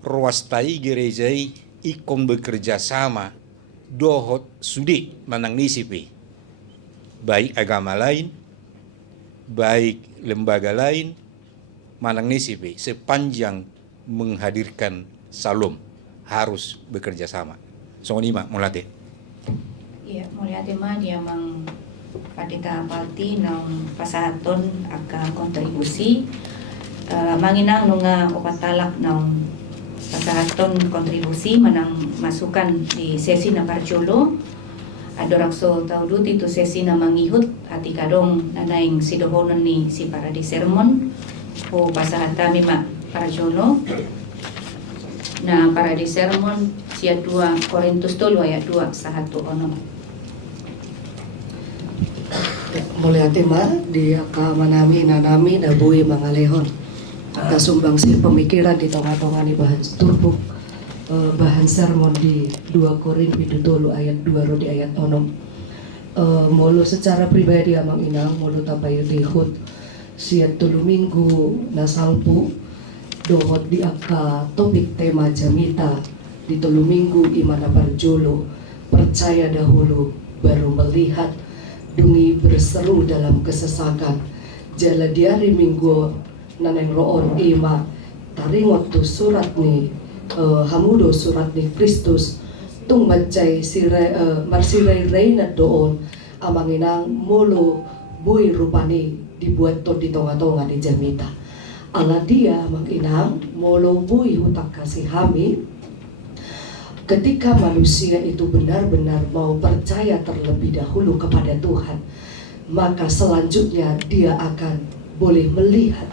ruastai gerejai ikon bekerja sama dohot sudi manang nisipi. Baik agama lain, baik lembaga lain, manang nisipi sepanjang menghadirkan salom harus bekerja sama. Songonima mulate. Iya, mulate mah dia mang padita palti nang pasaton aka kontribusi manginang nunga opatalak nang pasaton kontribusi manang masukan di sesi na parjolo. Adorakso taudut itu sesi na mangihut ati kadong nanaing sidohonon ni si para di sermon po pasahata mima para jono na para di sermon sia 2 Korintus 3 ayat 2 sahatu ono. Mulai tema di manami nanami na bui mangalehon. Kasumbang si pemikiran di tengah-tengah ni bahan turbuk bahan sermon di 2 Korintus 3 ayat 2 rodi ayat 6. Mulu secara pribadi amang inang mulu tapayu dihut siat 3 minggu nasalpu dohot di aka topik tema jamita di 3 minggu imana parjolo percaya dahulu baru melihat dungi berseru dalam kesesakan jala diari minggu naneng roon ima taringot tu surat ni hamudo surat ni Kristus tung macay marsiray reina doon amanginang molo bui rupani dibuat to di tonga-tonga di jamita ala dia manginang molo bui hutak kasih hami ketika manusia itu benar-benar mau percaya terlebih dahulu kepada Tuhan, maka selanjutnya dia akan boleh melihat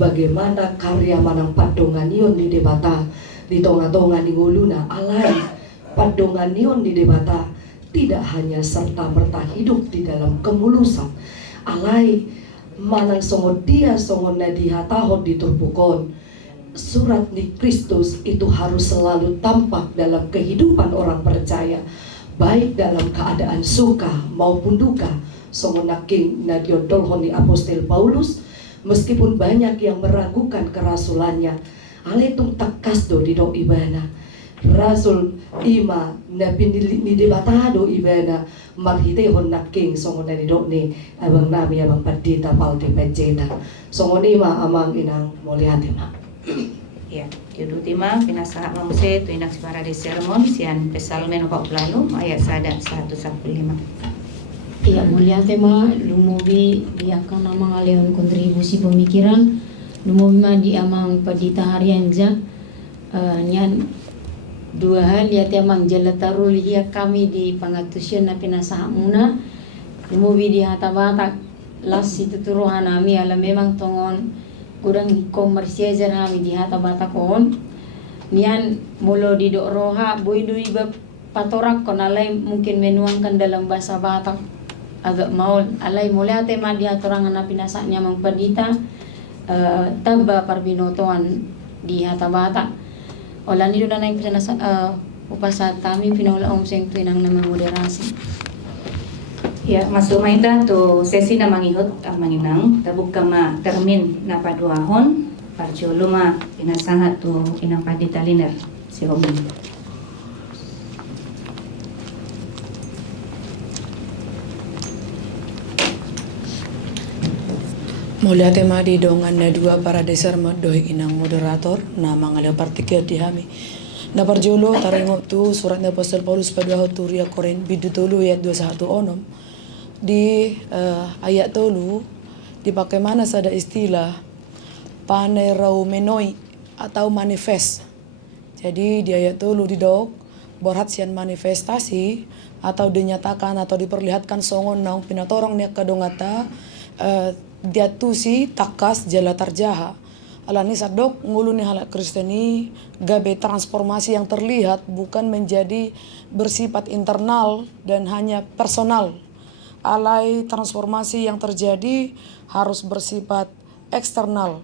bagaimana karya manang padongan nion di debata di tonga-tonga ni nguluna alai padongan nion di debata tidak hanya serta merta hidup di dalam kemulusan alai manang songo dia songo nadiha tahon di turbukon surat ni Kristus itu harus selalu tampak dalam kehidupan orang percaya baik dalam keadaan suka maupun duka songo naking nadion dolhon di Apostel Paulus meskipun banyak yang meragukan kerasulannya aletung takas do di do ibana rasul ima nabi ni debatado ibana marhite hon naking songo dari do ni abang nami abang padita palti pejeta songo ni ma amang inang moliate ma. Ya, judul tema pinasahat mamuse tu inak para di sermon sian pesalme no 40 ayat 115. Iya, mulia tema lumubi di akan amang aleon kontribusi pemikiran lumubi ma di amang padita harian ja Nyan dua hal ya tiamang jala tarul ya kami di pangatusian na pinasaha muna umuwi di hatabatak las itu turuhan nami ala memang tongon kurang komersial nami di hatabatak kon nian mulo di dok roha boidu iba patorak kon alay mungkin menuangkan dalam bahasa Batak agak maul alay mulai ate madi hatorangan na pinasanya mangpadita taba parbinotoan di hatabatak Olan nido na nang pinasa upasa tami pinaula seng tuinang na moderasi. Ya, masuk mainda to sesi na mangihot ang manginang tabuk kama termin na paduahon parjolo ma pinasahat to inang paditaliner si Homi. Mulia tema di dongan na dua para deser dohi inang moderator na mga partikel di hami. Na parjolo taringo tu surat na Apostol Paulus padua turia Korin bidu tolu ayat 21 onom. Di ayat tolu dipakai mana sada istilah paneraumenoi atau manifest. Jadi di ayat tolu didok borhatsian manifestasi atau dinyatakan atau diperlihatkan songon naung pinatorong niya kadongata diatusi takas jala tarjaha alani sadok ngulu ni halak Kristeni gabe transformasi yang terlihat bukan menjadi bersifat internal dan hanya personal alai transformasi yang terjadi harus bersifat eksternal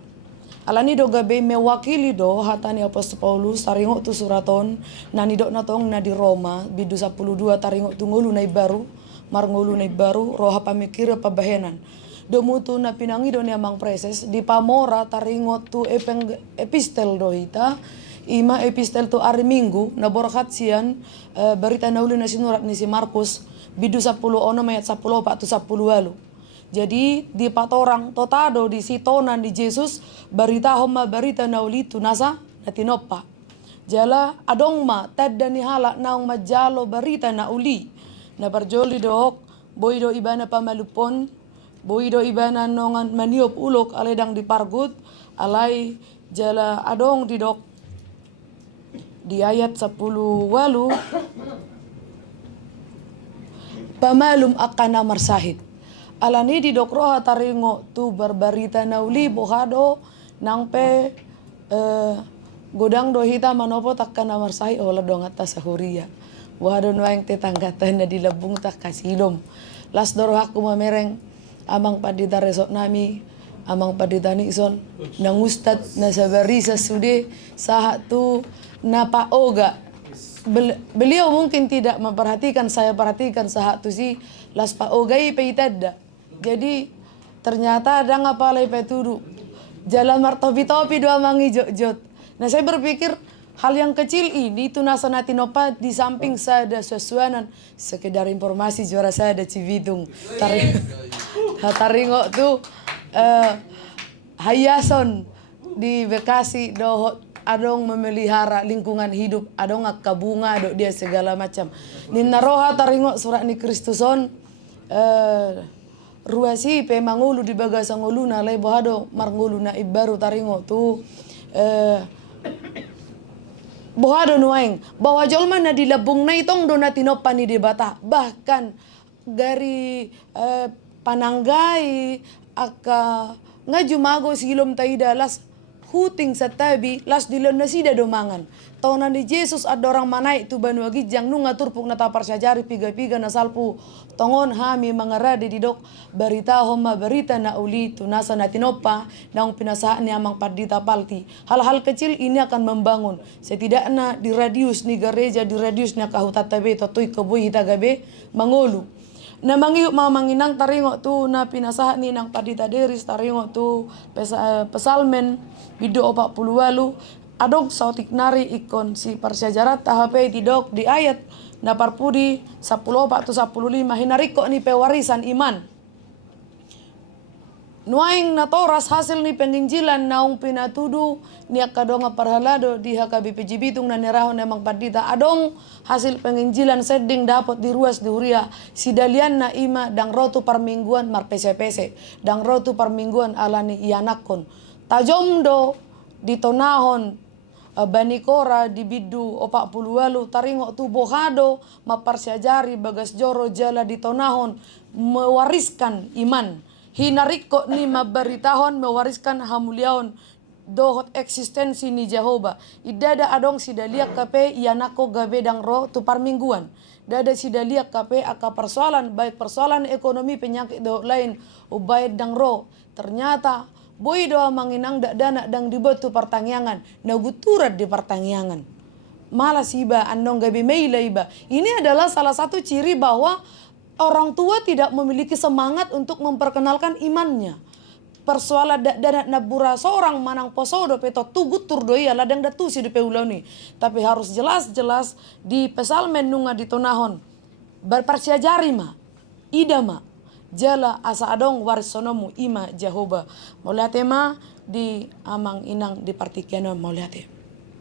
alani do gabe mewakili do hatani Apostol Paulus taringo tu suraton nani dok natong na di Roma bidu 12 taringo tu ngulu nai baru mar ngulu nai baru roha pamikir pabahenan domutu na pinangido ni amang preses di pamora taringot tu epistel dohita ima epistel tu hari Minggu na borkat sian berita nauli na sinurat ni si Markus bidu 10 ono ayat 10 pak tu 10 walu. Jadi di patorang totado di sitonan di Yesus berita homa berita nauli tu nasa natinopa. Jala adong ma tadda ni hala naung majalo berita nauli na parjoli dohok boido ibana pamalupon boido ibana nongan maniop ulok aledang di pargut alai jala adong didok di ayat 10 walu pamalum akan namar sahid alani didok roha taringo tu barbarita nauli bohado nang pe godang dohita manopo takkan namar sahid ola dong atas sahuria bohado nuang tetanggatan na dilabung tak kasilom las doroha aku mamereng amang padita resok nami amang padita nixon nang ustad na sabarisa sude sahat tu napa oga beliau mungkin tidak memperhatikan saya perhatikan sahat tu si las pa ogai peitadda jadi ternyata ada ngapalai petudu jalan martopi-topi dua mangi jot-jot nah saya berpikir hal yang kecil ini itu nasanati nopa di samping saya ada sesuanan sekedar informasi juara saya ada Cibitung taringo tu hayason di Bekasi dohot adong memelihara lingkungan hidup adong akabunga adong dia segala macam ninna roha taringo surat ni Kristuson ruasi pe mangulu di bagasa nguluna lay bohado marngulu na ibaru taringo tu bohado nuaing bahwa jolma na dilabung na itong do na tinopan ni debata bahkan dari pananggai aka nga jumago silom taida las huting sa tabi las dilon na sida domangan tahunan di Jesus ada orang manai tu banuagi jang nu ngatur puk na tapar sajari piga-piga na salpu tongon hami mangarade di dok berita homa berita na uli tu nasa na tinopa naung pinasaan ni amang padita palti hal-hal kecil ini akan membangun setidaknya di radius ni gereja di radius ni kahutatabe totoi kebui hitagabe mangolu na mangiuk mamanginang taringo tu na pinasahan ni nang padita deris taringo tu pesalmen bido 40 walu adong sautik nari ikon si parsajarat tahape didok di ayat na parpudi 10 pak tu 15 hinariko ni pewarisan iman nuaing na toras hasil ni penginjilan naung pinatudu ni akadonga parhalado di HKBP Jibitung na nirahon emang padita adong hasil penginjilan seding dapat diruas di huria sidalian na ima dang rotu parmingguan mar pese-pese dang rotu parmingguan alani ianakon tajom do ditonahon Bani Kora di bidu 48 taringo tu bohado maparsiajari bagas joro jala di tonahon mewariskan iman hinariko ni mabaritahon mewariskan hamuliaon dohot eksistensi ni Jehovah idada adong sidalia kape ianako gabedang roh tu parmingguan dada sidalia kape aka persoalan baik persoalan ekonomi penyakit dohot lain ubaid dang roh ternyata boy doa manginang dak dana dang dibetu pertangyangan naguturat di pertangyangan malas iba andong gabi meila iba. Ini adalah salah satu ciri bahwa orang tua tidak memiliki semangat untuk memperkenalkan imannya. Persoalan dak dana nabura seorang manang posodo peto tugutur doi ala dang datu si di peuloni. Tapi harus jelas-jelas di pesalmen nunga di tonahon berpersiajari ma idama jala asa adong warisonomu ima Jehovah. Maulihat tema di amang inang di partikiano maulihat.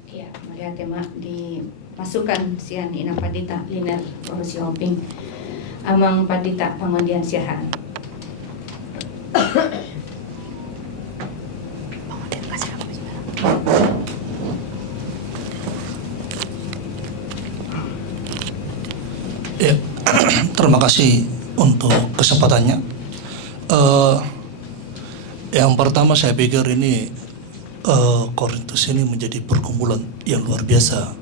Ya, maulihat tema dimasukkan sian inang padita liner provinsi Oping. Amang padita pamandian siahan. Ya, terima kasih untuk kesempatannya. Yang pertama saya pikir ini Korintus ini menjadi pergumulan yang luar biasa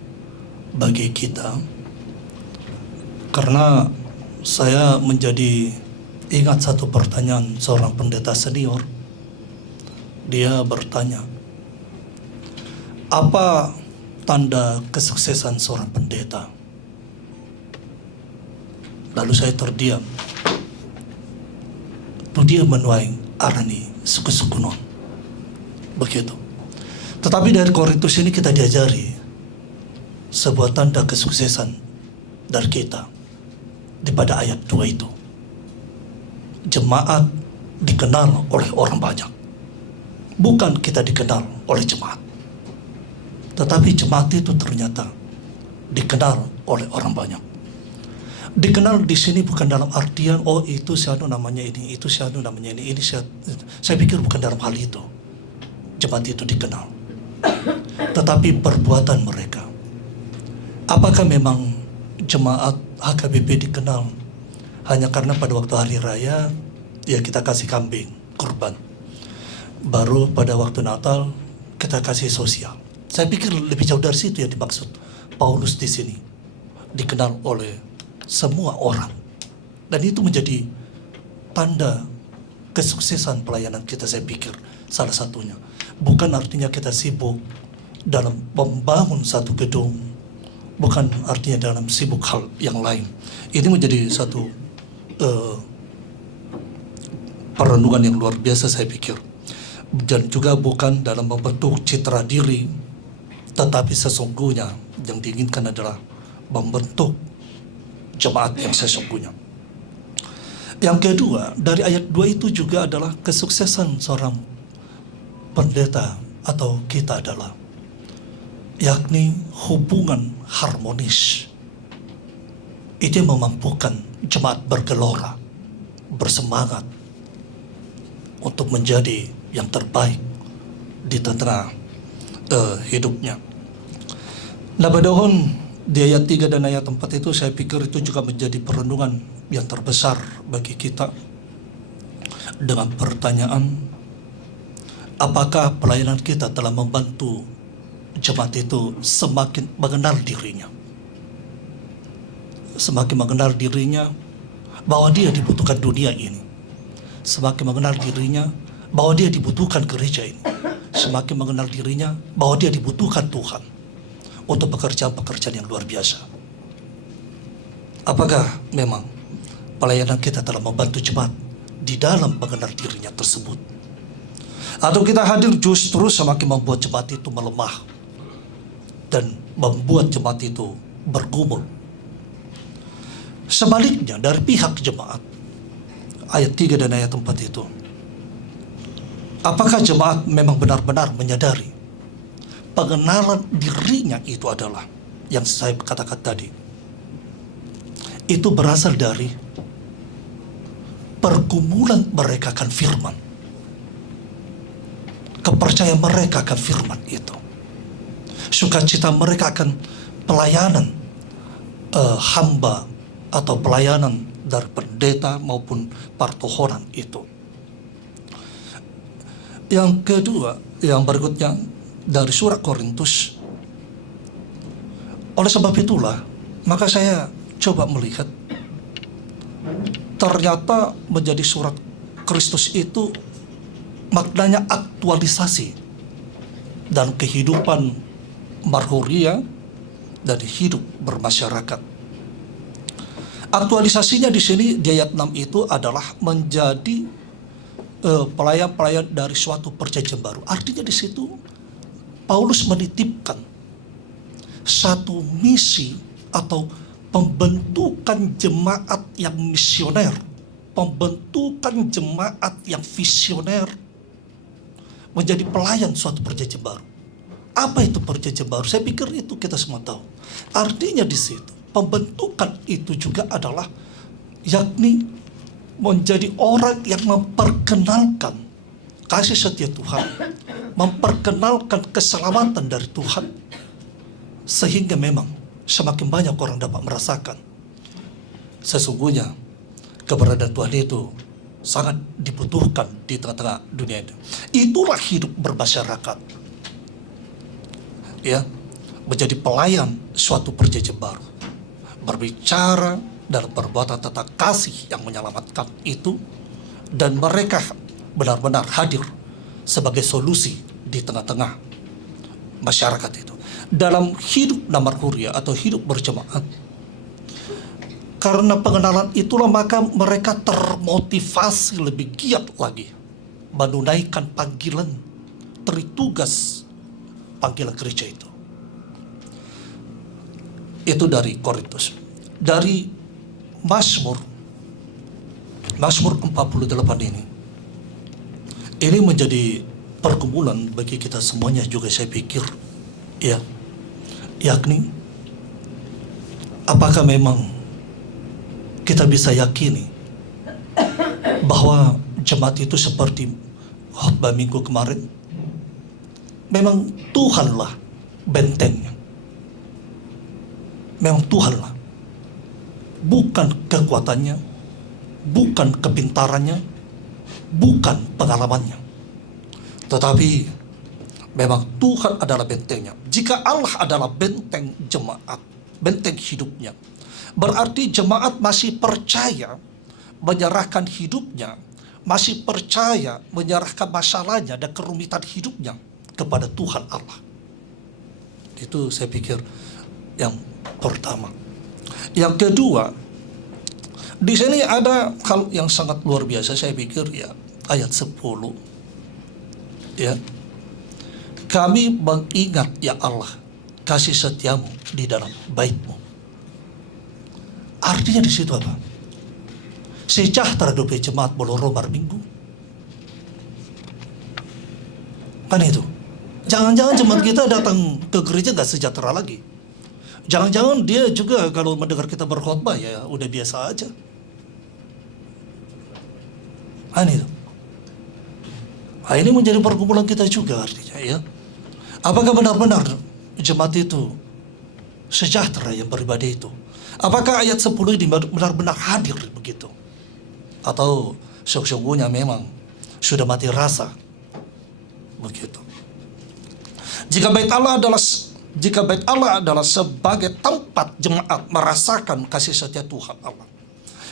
bagi kita, karena saya menjadi ingat satu pertanyaan seorang pendeta senior. Dia bertanya, apa tanda kesuksesan seorang pendeta? Lalu saya terdiam. Dia menuai arani suku-suku non. Begitu. Tetapi dari Korintus ini kita diajari sebuah tanda kesuksesan dari kita di pada ayat 2 itu. Jemaat dikenal oleh orang banyak. Bukan kita dikenal oleh jemaat. Tetapi jemaat itu ternyata dikenal oleh orang banyak. Dikenal di sini bukan dalam artian oh itu siapa namanya ini, itu siapa namanya ini saya pikir bukan dalam hal itu. Jemaat itu dikenal. Tetapi perbuatan mereka. Apakah memang jemaat HKBP dikenal hanya karena pada waktu hari raya ya kita kasih kambing, kurban. Baru pada waktu Natal kita kasih sosial. Saya pikir lebih jauh dari situ yang dimaksud Paulus di sini. Dikenal oleh semua orang, dan itu menjadi tanda kesuksesan pelayanan kita. Saya pikir salah satunya bukan artinya kita sibuk dalam membangun satu gedung, bukan artinya dalam sibuk hal yang lain. Ini menjadi satu perenungan yang luar biasa saya pikir, dan juga bukan dalam membentuk citra diri, tetapi sesungguhnya yang diinginkan adalah membentuk jemaat yang sesungguhnya. Yang kedua, dari ayat 2 itu juga adalah kesuksesan seorang pendeta atau kita adalah yakni hubungan harmonis. Itu yang memampukan jemaat bergelora, bersemangat untuk menjadi yang terbaik di tengah hidupnya. Nah, padahal di ayat 3 dan ayat 4 itu saya pikir itu juga menjadi perenungan yang terbesar bagi kita. Dengan pertanyaan, apakah pelayanan kita telah membantu jemaat itu semakin mengenal dirinya? Semakin mengenal dirinya bahwa dia dibutuhkan dunia ini. Semakin mengenal dirinya bahwa dia dibutuhkan gereja ini. Semakin mengenal dirinya bahwa dia dibutuhkan Tuhan untuk pekerjaan-pekerjaan yang luar biasa. Apakah memang pelayanan kita telah membantu jemaat di dalam mengenal dirinya tersebut? Atau kita hadir justru semakin membuat jemaat itu melemah dan membuat jemaat itu bergumul? Sebaliknya dari pihak jemaat, ayat 3 dan ayat 4 itu, apakah jemaat memang benar-benar menyadari pengenalan dirinya itu adalah yang saya katakan tadi, itu berasal dari pergumulan mereka akan firman, kepercayaan mereka akan firman itu. sukacita mereka akan pelayanan hamba atau pelayanan dari pendeta maupun pertohonan itu. Yang kedua, yang berikutnya dari surat Korintus. Oleh sebab itulah, maka saya coba melihat, ternyata menjadi surat Kristus itu maknanya aktualisasi dan kehidupan marhuria dan hidup bermasyarakat. Aktualisasinya di sini di ayat 6 itu adalah menjadi pelayan-pelayan dari suatu perjanjian baru. Artinya di situ Paulus menitipkan satu misi atau pembentukan jemaat yang misioner, pembentukan jemaat yang visioner menjadi pelayan suatu perjanjian baru. Apa itu perjanjian baru? Saya pikir itu kita semua tahu. Artinya di situ pembentukan itu juga adalah yakni menjadi orang yang memperkenalkan kasih setia Tuhan, memperkenalkan keselamatan dari Tuhan, sehingga memang semakin banyak orang dapat merasakan sesungguhnya keberadaan Tuhan itu sangat dibutuhkan di tengah-tengah dunia ini. Itulah hidup bermasyarakat, ya, menjadi pelayan suatu perjanjian baru, berbicara dan perbuatan tentang kasih yang menyelamatkan itu, dan mereka benar-benar hadir sebagai solusi di tengah-tengah masyarakat itu dalam hidup marhuria atau hidup berjemaat. Karena pengenalan itulah maka mereka termotivasi lebih giat lagi menunaikan panggilan, tugas panggilan gereja itu. Itu dari Korintus. Dari Mazmur 48 ini menjadi pergumulan bagi kita semuanya juga, saya pikir, ya, yakni apakah memang kita bisa yakini bahwa jemaat itu seperti khotbah minggu kemarin, memang Tuhanlah bentengnya, memang Tuhanlah, bukan kekuatannya, bukan kepintarannya, bukan pengalamannya, tetapi memang Tuhan adalah bentengnya. Jika Allah adalah benteng jemaat, benteng hidupnya, berarti jemaat masih percaya menyerahkan hidupnya, masih percaya menyerahkan masalahnya dan kerumitan hidupnya kepada Tuhan Allah. Itu saya pikir yang pertama. Yang kedua, di sini ada hal yang sangat luar biasa, saya pikir, ya, ayat 10. Ya. Kami mengingat, ya Allah, kasih setiamu di dalam bait-Mu. Artinya di situ apa? Sejahtera dope jemaat boloro mar minggu. Kan itu. Jangan-jangan jemaat kita datang ke gereja gak sejahtera lagi. Jangan-jangan dia juga kalau mendengar kita berkhotbah ya udah biasa aja. Itu. Nah, ini menjadi pergumulan kita juga artinya, ya. Apakah benar-benar jemaat itu sejahtera yang beribadah itu? Apakah ayat 10 ini benar-benar hadir begitu? Atau sesungguhnya memang sudah mati rasa begitu? Jika bait Allah adalah sebagai tempat jemaat merasakan kasih setia Tuhan Allah,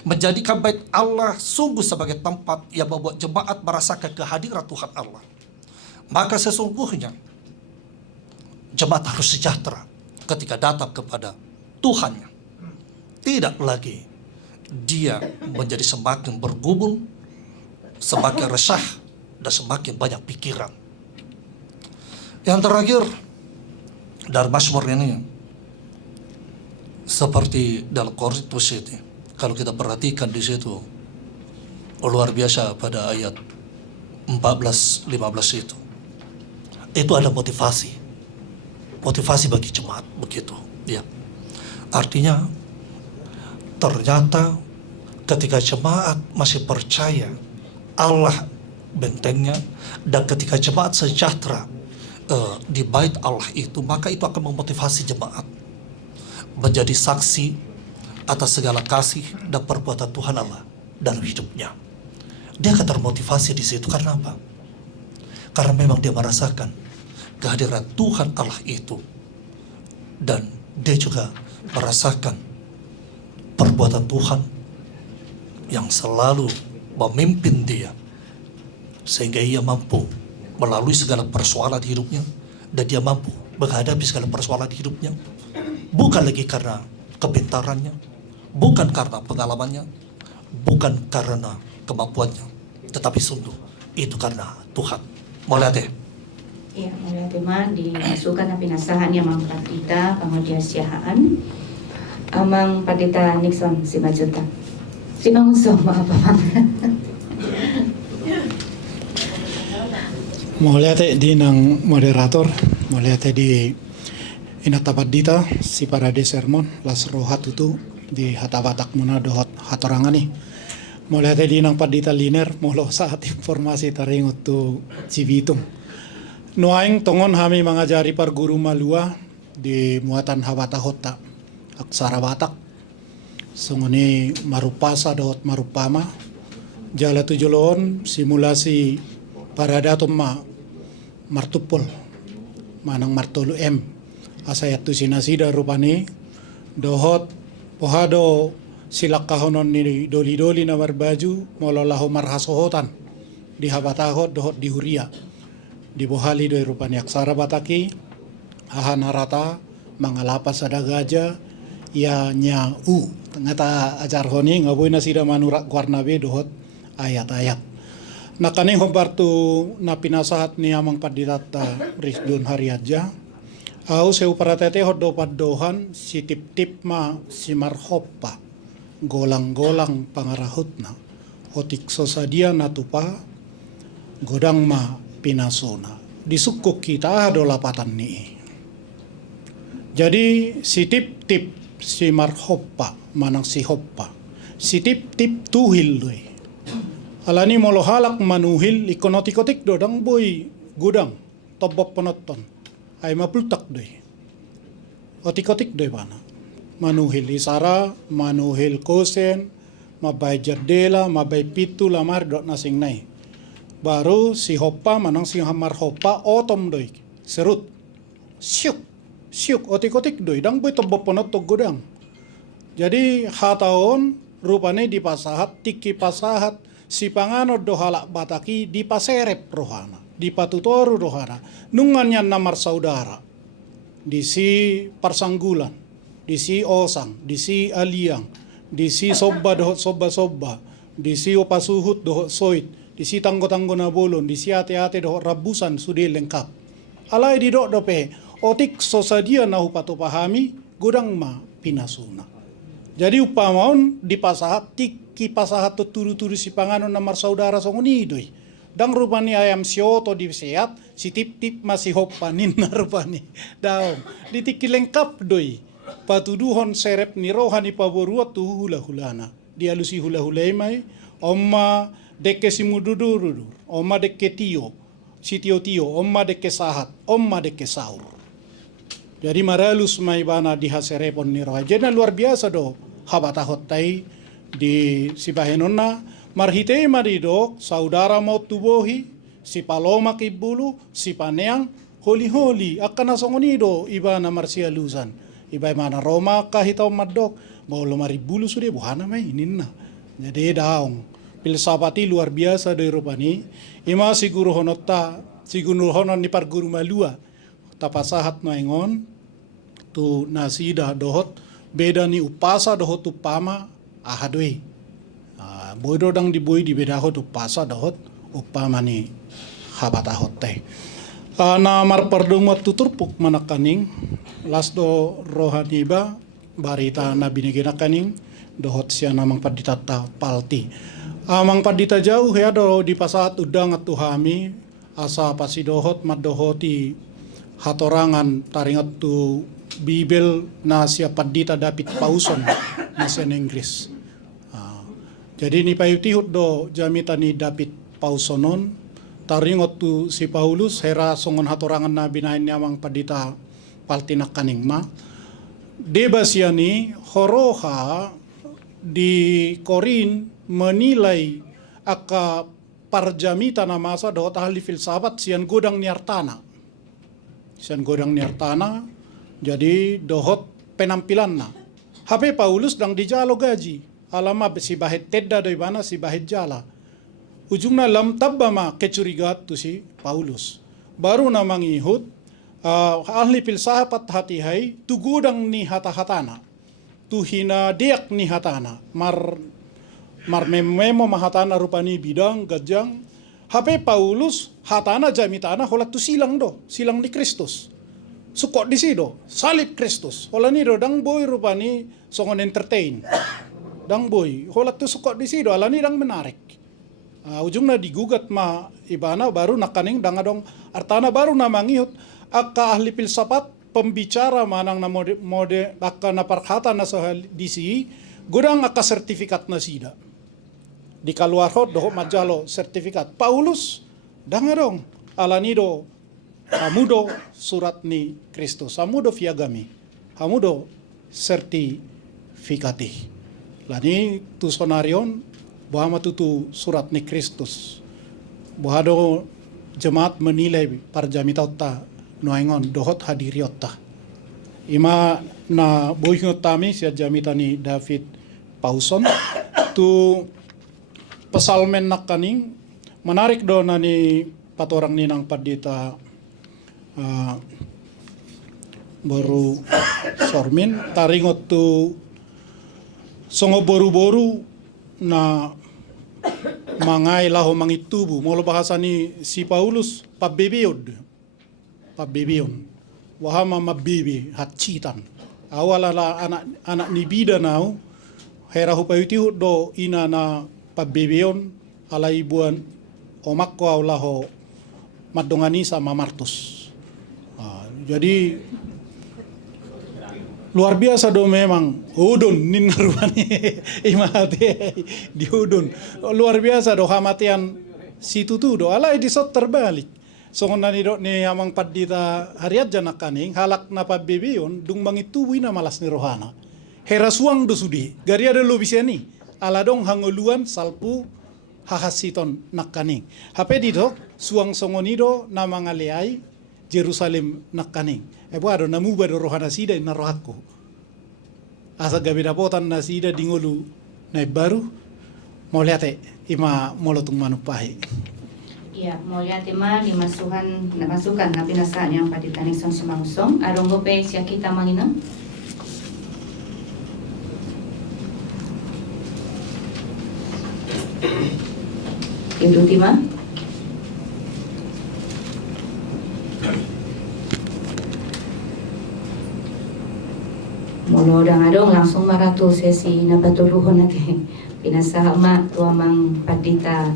menjadikan bait Allah sungguh sebagai tempat yang membuat jemaat merasakan kehadiran Tuhan Allah, maka sesungguhnya jemaat harus sejahtera ketika datang kepada Tuhannya. Tidak lagi dia menjadi semakin bergumul, semakin resah, dan semakin banyak pikiran. Yang terakhir, dari Mazmur ini, seperti dalam Korintus itu, kalau kita perhatikan di situ, luar biasa pada ayat 14-15 itu ada motivasi bagi jemaat begitu, ya. Artinya ternyata ketika jemaat masih percaya Allah bentengnya, dan ketika jemaat sejahtera di bait Allah itu, maka itu akan memotivasi jemaat menjadi saksi atas segala kasih dan perbuatan Tuhan Allah dalam hidupnya. Dia akan termotivasi di situ karena apa? Karena memang dia merasakan kehadiran Tuhan Allah itu, dan dia juga merasakan perbuatan Tuhan yang selalu memimpin dia, sehingga ia mampu melalui segala persoalan hidupnya, dan dia mampu menghadapi segala persoalan hidupnya, bukan lagi karena kepintarannya, bukan karena pengalamannya, bukan karena kemampuannya, tetapi sungguh itu karena Tuhan. Mulai deh. Ya, mulai tema dimasukkan na pinasahan niya mga pagdita, pangodiasyahaan, amang pagdita Nixon si Majuta. Si Mangusong, maapamang. Moliate di ng moderator, moliate di inatapat dita si para de sermon las rohat itu di hatabatak muna dohot hatorangani. Moliate di ng padita liner molo saat informasi taringot tu Cibitung. Nuaing tongon hami mangajari par guru malua di muatan habata hota aksara Batak. Sunguni marupasa dohot marupama. Jala tujulon simulasi para datum martupol manang martulu asayat tu sinasida rupani dohot pohado silak kahonon ni doli-doli na barbaju mololaho marhasohotan di habatahot dohot di huria di bohali doi rupani aksara Bataki ahanarata mangalapas ada gajah ya nya ngata ajar honi ngaboy na sida manurak warnabe dohot ayat-ayat. Nakaning hompartu na pinasahat ni amang padidata Risdun Hariadja. Au seu paratete hoddo paddohan si tip-tip ma si marhopa. Golang-golang pangarahutna. Otik sosadia natupa godang ma pinasona. Disukuk kita ado lapatan ni. Jadi si tip-tip si marhopa manang si hoppa. Si tip-tip tuhil doi. Alani molo halak manuhil ikonotik-otik dodang boy gudang tobop penonton ay mapultak doy otik-otik doy pana manuhil isara manuhil kosen mabay jardela mabay pitu lamar dot nasing nai baru si hoppa manang si hamar hoppa otom doy serut syuk otik-otik doy dang boy tobop penonton gudang jadi hataon rupane dipasahat tiki pasahat si pangano dohalak Bataki di paserep rohana, di patutoru rohana, nungannya namar saudara, di si parsanggulan, di si osang, di si aliang, di si sobba dohot sobba, di si opasuhut dohot soit, di si tanggo-tanggo na bolon, di si ate-ate dohot rabusan sudi lengkap. Alay di dok dope, otik sosadia na hupato pahami, gudang ma pinasuna. Jadi upamaon di pasahat ki pasahat to turu-turu si pangano namar saudara songonidoy. Dang rupani ayam sioto di sehat, si tip-tip masih hopanin na rupani. Daong, ditiki lengkap doy. Patuduhon serep ni rohani paboruat tu hula-hulana. Dialusi hula-hulay may, omma deke si mududurudur, omma deke tio, si tio-tio, omma deke sahat, omma deke saur. Jadi maralus may bana di haserepon ni roha. Jadi luar biasa do habatahot tay di si bahenonna marhitei maridok saudara mau tubohi si paloma kibulu si paneang holi-holi akan nasongonido iba na marsialusan iba mana Roma kahitaw madok mau lomari bulu sudah buhana may ninna. Jadi daong filsafati luar biasa do rupani ima siguro honotta siguro honon ni par guru malua tapasahat naingon tu nasida dohot beda ni upasa dohot upama ahadoi boy dodang di boy di beda hot upasa dohot upama ni habatahot teh na marpardumot tuturpuk manakaning lasdo rohaniba barita nabi negena kaning dohot sia namang paditata palti amang padita jauh ya do di pasahat udang atu hami asa pasidohot madohoti hatorangan taringat tu Bibel na siya padita dapit pauson na siya na Inggris. Jadi ni payutihut do jamita ni dapit pausonon taringot tu si Paulus hera songon hatorangan na binahin niya mang padita paltinak kaning ma. Deba siya ni horoha di Korin menilai aka parjamita na masa dohot ahli filsafat sian godang niartana. Sian godang niartana jadi dohot penampilan na. HP Paulus dang dijalo gaji. Alama si bahet tedda doy bana si bahet jala. Ujungna lam tabba ma kecurigat tu si Paulus. Baru na mangihut ahli filsafat hatihai tu godang ni hata-hatana. Tu hina diak ni hatana. Mar memo mahatana rupani bidang gajang. HP Paulus hatana jamitana holat tu silang di Kristus. Sukot di sido, salib Kristus. Hola ni do dang boy rupani songon entertain. Dang boy, holat tu sukot di sido, ala ni dang menarik. Ujungna digugat ma ibana baru nakaning dang adong artana baru na mangihut aka ahli filsafat pembicara manang na mode aka na parhata na sa disi godang aka sertifikat na sida. Di kaluarhot doho majalo sertifikat. Paulus dang adong ala ni do hamudo surat ni Kristus, hamudo fiagami, hamudo sertifikati. Lani tu sonarion, bahwa tutu surat ni Kristus. Bahado jemaat menilai parjamitauta noengon dohot hadiriota. Ima na boyhut tami sia jamitani David Pauson tu pesalmen nakaning menarik do nani patorang ninang padita baru sormin taringot tu songo boru-boru na mangai laho mangitubu molo bahasa ni si Paulus pabebeod wahama mabebe hatsitan awalala anak ni bida nau hera hupayuti do ina na pabebeon ala ibuan omakko awlaho madongani sama Martus. Jadi luar biasa do memang udun nin narwani imate di udun luar biasa do hamatian situ tu do alai disot terbalik songon nani do ni amang padita hariat janak kaning halak na pabebeon dung mangituwi na malas ni rohana herasuang do sudi gari ada lo bisani ala dong hangoluan salpu hahasiton nakaning hape dito suang songonido na mangaleai Jerusalem nakaning. Ado namu bado rohana sida na rohako. Asa gabi dapotan na sida dingolu na baru mau lihat ima molotung manupahi. Iya, mau lihat ma masukan na pinasaan yang patitaning son sumangsong. Arong gope siya kita manginam. Ibu Tima. Molo adong langsung maratu sesi napatuluhon natin pinasama tuamang padita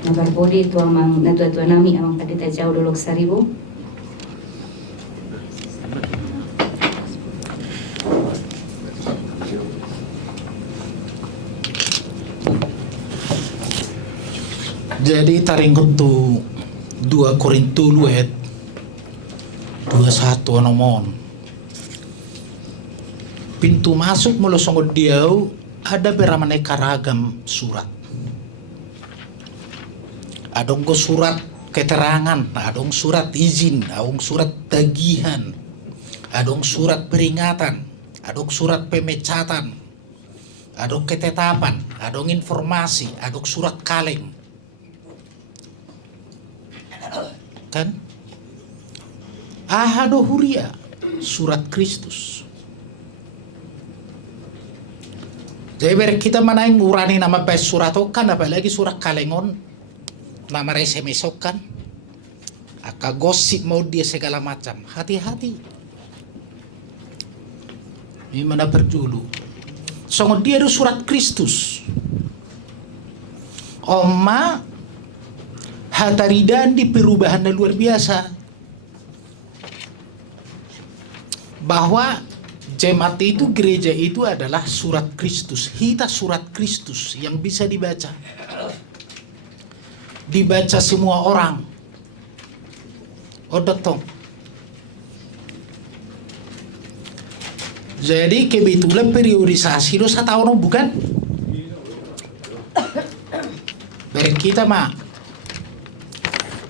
nabarbodi tuamang natua nami amang padita jauh dolok saribu. Jadi taringkot tu 2 Korintus 21 nomon. Pintu masuk mula songod diau ada beramane karagam surat. Adong ko surat keterangan, adong surat izin, adong surat tagihan, adong surat peringatan, adong surat pemecatan, adong ketetapan, adong informasi, adong surat kaleng. Kan? Ahado huria, surat Kristus. Jadi kita manain ngurani nama pes surat okan, apalagi surat kalengon, nama SMS okan, aka gosip mau dia segala macam. Hati-hati. Ini mana berjulu. Songo dia itu surat Kristus. Oma hataridan di perubahan yang luar biasa. Bahwa jemaat itu, gereja itu adalah surat Kristus. Kita surat Kristus yang bisa dibaca. dibaca semua orang. Odotong. Jadi kebetulan periodisasi itu 1 tahun bukan? Bareng kita mah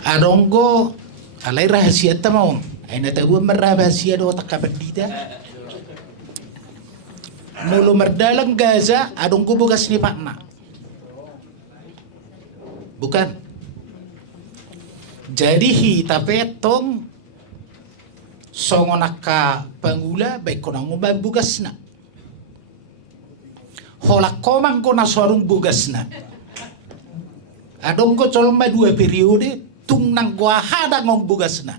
adonggo alai rahasia tamon. Aina tahu rahasia do tak kabadita. Mulu merdalam Gaza adonggo bogas ni pakna. Bukan. Jadi hita petong songonaka pangula baik konang ngubah bugasna. Holak komang kona sorung bugasna. Adong ko colma 2 periode tung nang gua hada ngong bugasna.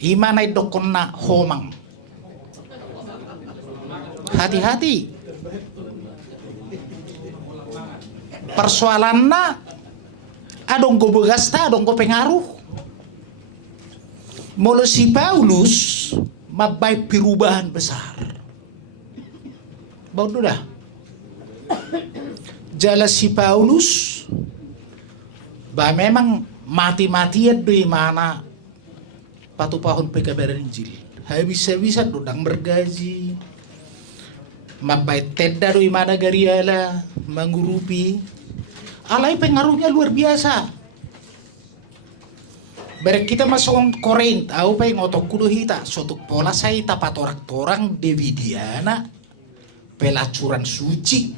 Imanay dokon na homang. Hati-hati. Persoalan na adong go bugasta, adong go pengaruh. Mula si Paulus mabay perubahan besar. Baru dah. Jala si Paulus ba memang mati-matian di mana patupahon pekabaran Injil. Habis-habisan dudang bergaji. Mabay tenda di mana gariala mengurupi. Alai pengaruhnya luar biasa. Barek kita masuk Korint, au pa yung otok kudo hita, sotuk pola saya tapat orang-orang Davidiana, pelacuran suci,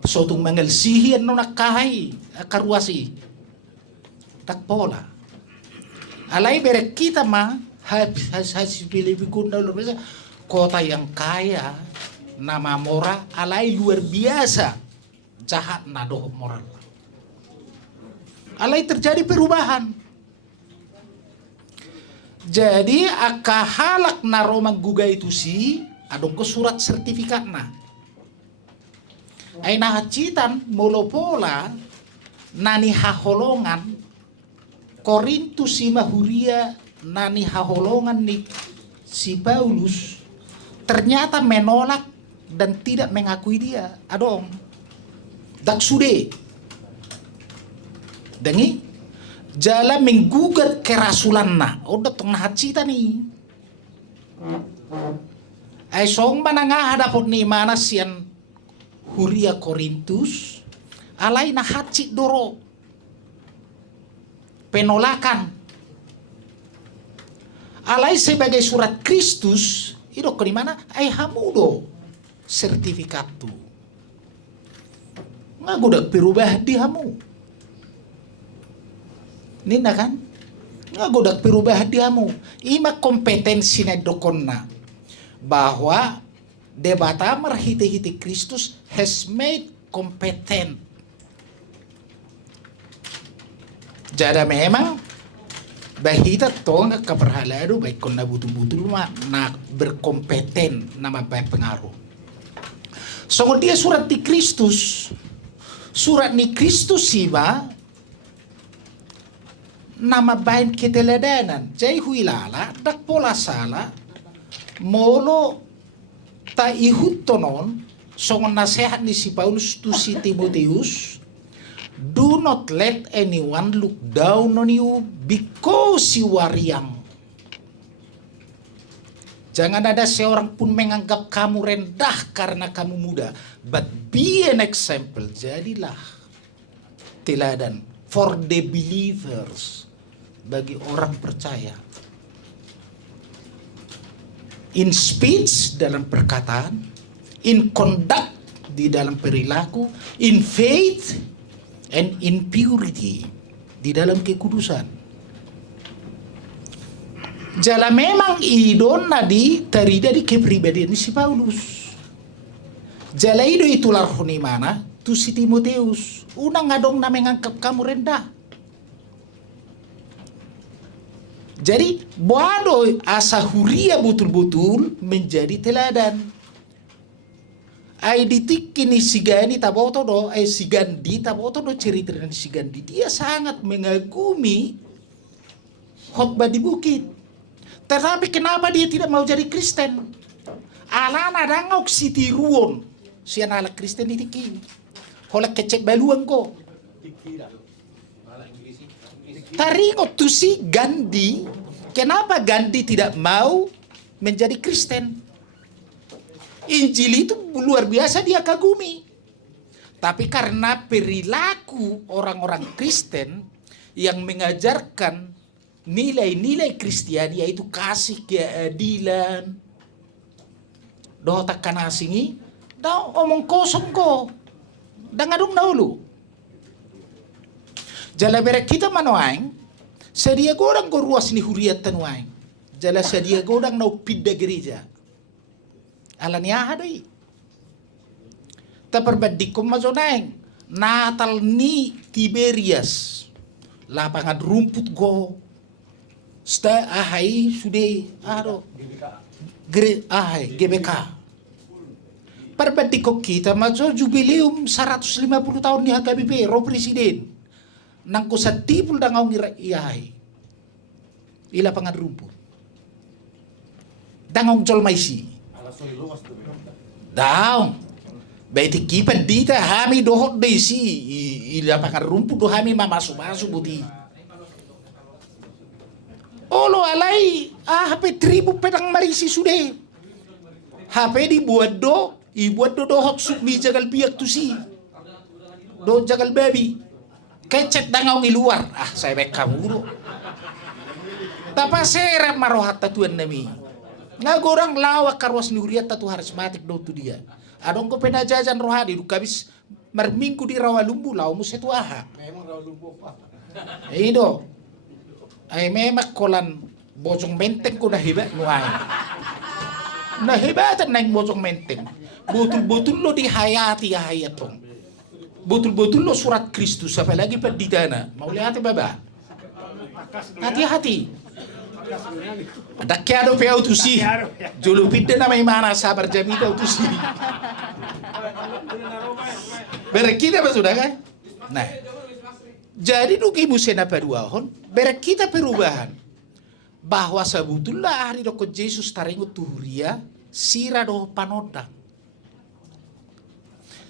sotung mengelsihian no nakahai, karuasi, tak pola. Alai barek kita mah, habis pilih bikunda luar biasa, kota yang kaya, nama mora, alai luar biasa, jahat nadoh moral. Alai terjadi perubahan. Jadi aka halak na romang guga itu si adong ko surat sertifikat na. Ay nahacitan molopola nani haholongan Korintus si Mahuria nani haholongan ni si Paulus ternyata menolak dan tidak mengakui dia. Adong dak sude dengi jala menggugat kerasulan na. Udah tong nahacita nih. Ay song mananga hadapot ni mana sian Huria Korintus alay nahacit doro. Penolakan. Alay sebagai surat Kristus itu ke mana? Ay hamudo sertifikat tu. Ngagudak perubah di hamu. Nina kan? Ngagodak perubah diamu. Ima kompetensi na dokonna. Bahwa debata marhiti-hiti Kristus has made competent. Jadi memang bahita tonga kaperhalado baik konna butul-butul na berkompeten nama baik pengaruh. So dia surat di Kristus. Surat ni Kristus siba nama bain keteladanan jai huilala dak pola sala molo ta ihut tonon songon nasihat ni si Paulus tu si Timotheus, do not let anyone look down on you because you are young. Jangan ada seorang pun menganggap kamu rendah karena kamu muda, but be an example, jadilah teladan for the believers, bagi orang percaya. In speech, dalam perkataan, in conduct, di dalam perilaku, in faith, and in purity, di dalam kekudusan. Jala memang idon nadi tari dari kepribadian si Paulus. Jala ido itulah huni mana tu si Timotheus. Unang ngadong na menganggap kamu rendah. Jadi boado asa huria betul-betul menjadi teladan. Ai ditik kini sigani taboto do, ai sigandi taboto do cerita dengan sigandi. Dia sangat mengagumi khotbah di bukit. Tetapi kenapa dia tidak mau jadi Kristen? Alana dangok si tiruon si anak Kristen ditiki. Hola kecek baluang ko. Taringot tu si Gandhi. Kenapa Gandhi tidak mau menjadi Kristen? Injil itu luar biasa dia kagumi. Tapi karena perilaku orang-orang Kristen yang mengajarkan nilai-nilai Kristiani, yaitu kasih, keadilan, doa takkan asingi, dah omong kosong ko. Dangadong dahulu. Jala berek kita manoaing, sedia godang ko ruas ni huriat tanuaing. Jala sedia godang nau pidda gereja. Alania hadai. Taperbadik ko mazonaing. Natal ni Tiberias. Lapangan rumput go. Sta ahai sude aro. Ahai GBK. Perbadik ko kita mazo jubileum 150 tahun ni HKBP ro presiden. Nang ko sa tipul dangaw ngira ihai. Ila pangan rumput. Dangaw jol maisi. Daong. Baiti kipan dita hami dohot desi ila pangan rumput do hami mamasu-masu buti. Olo alai HP tribu pedang marisi sude. HP dibuat do ibuat do dohot sukmi jagal biak tu si. Do jagal baby. Kecet dangaw ngi luar. Saya baik kamu do. Tapa serap marohat tatuan nami. Ngagorang lawak karwas nuriat tatu harismatik do tu dia. Adong ko penajajan rohani du kabis marminggu di Rawalumbu lau musetu aha. Memang Rawalumbu apa? Ido. Ay memak kolan bojong menteng ko na hebat nuay. Nahibatan na yung bojong menteng. Butul-butul lo di hayati hayatong. Butul-butul lo surat Kristus apalagi pendidana. Mau lihat baba? Hati-hati. Dakyado pe autusi. Julupide na may mana sabar jamita autusi. Berekita ba sudah kan? Nah. Jadi dugi musena paduahon, berekita perubahan. Bahwa sebetulnya hari doko Yesus taringut tuhuria, sira doh panondang.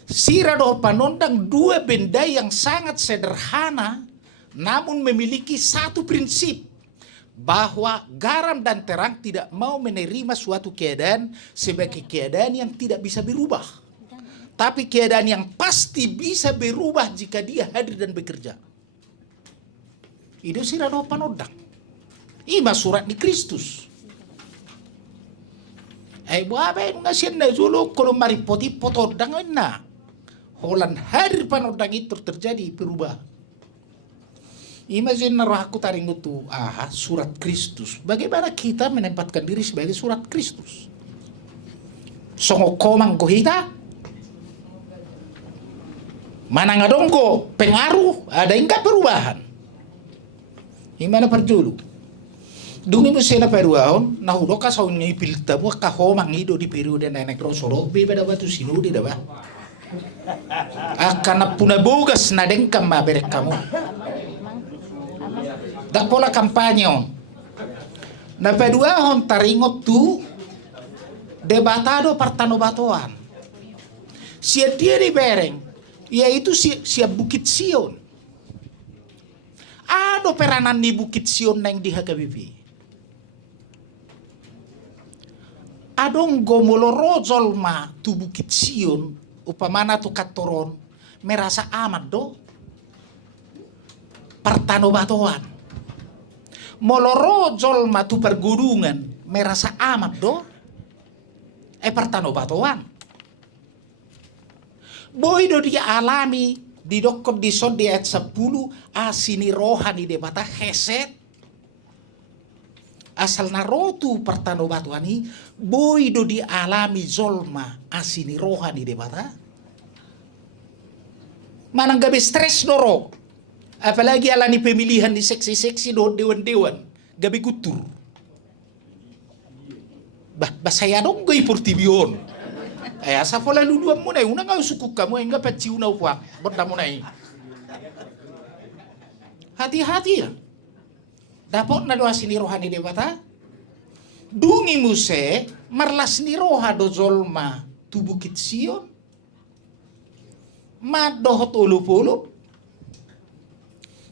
Sira doh panondang dua benda yang sangat sederhana, namun memiliki satu prinsip. Bahwa garam dan terang tidak mau menerima suatu keadaan sebagai keadaan yang tidak bisa berubah. Tapi keadaan yang pasti bisa berubah jika dia hadir dan bekerja. Itu sira doh panondang. Ima surat di Kristus. Buabe ngasian na zulu kalau maripoti potodang na. Holan hadir panondang itu terjadi perubahan. Imagine na rohaku taringut tu surat Kristus. Bagaimana kita menempatkan diri sebagai surat Kristus? Songo komang kohita? Mana ngadonggo pengaruh ada enggak perubahan? Gimana perjulu? Dungi mo sila peruahon, nahudo ka sa unyi pilta mo kahomang ido di periode na nekrosoro, beba daw tu sinudi daw ba? Akan na punabugas na din ka maberek ka mo. Da pola kampanyo. Na peruahon taringot tu debatado partanobatoan. Siya dia di bereng, yaitu siya Bukit Sion. Ado peranan di Bukit Sion nang di HKBP. Adong gomolorojol ma tu Bukit Sion upamana tu katoron merasa amat do partanobatoan. Molorojol ma tu pergunungan merasa amat do partanobatoan. Boy do dia alami di dokot di sod di ayat 10 asini rohani debata heset asal narotu partanobatuani boy do di alami zolma asini rohani debata manang gabe stres doro apalagi alani pemilihan di seksi-seksi do dewan-dewan gabe gutur saya dong gay portibion asa fola luluan mo na una nga suku kamu enggak paciu na upwa benda mo na hati-hati ya dapat na doa sini rohani dewata dungi muse marlas ni roha do zolma tu Bukit Sion Madohot ulup-ulup.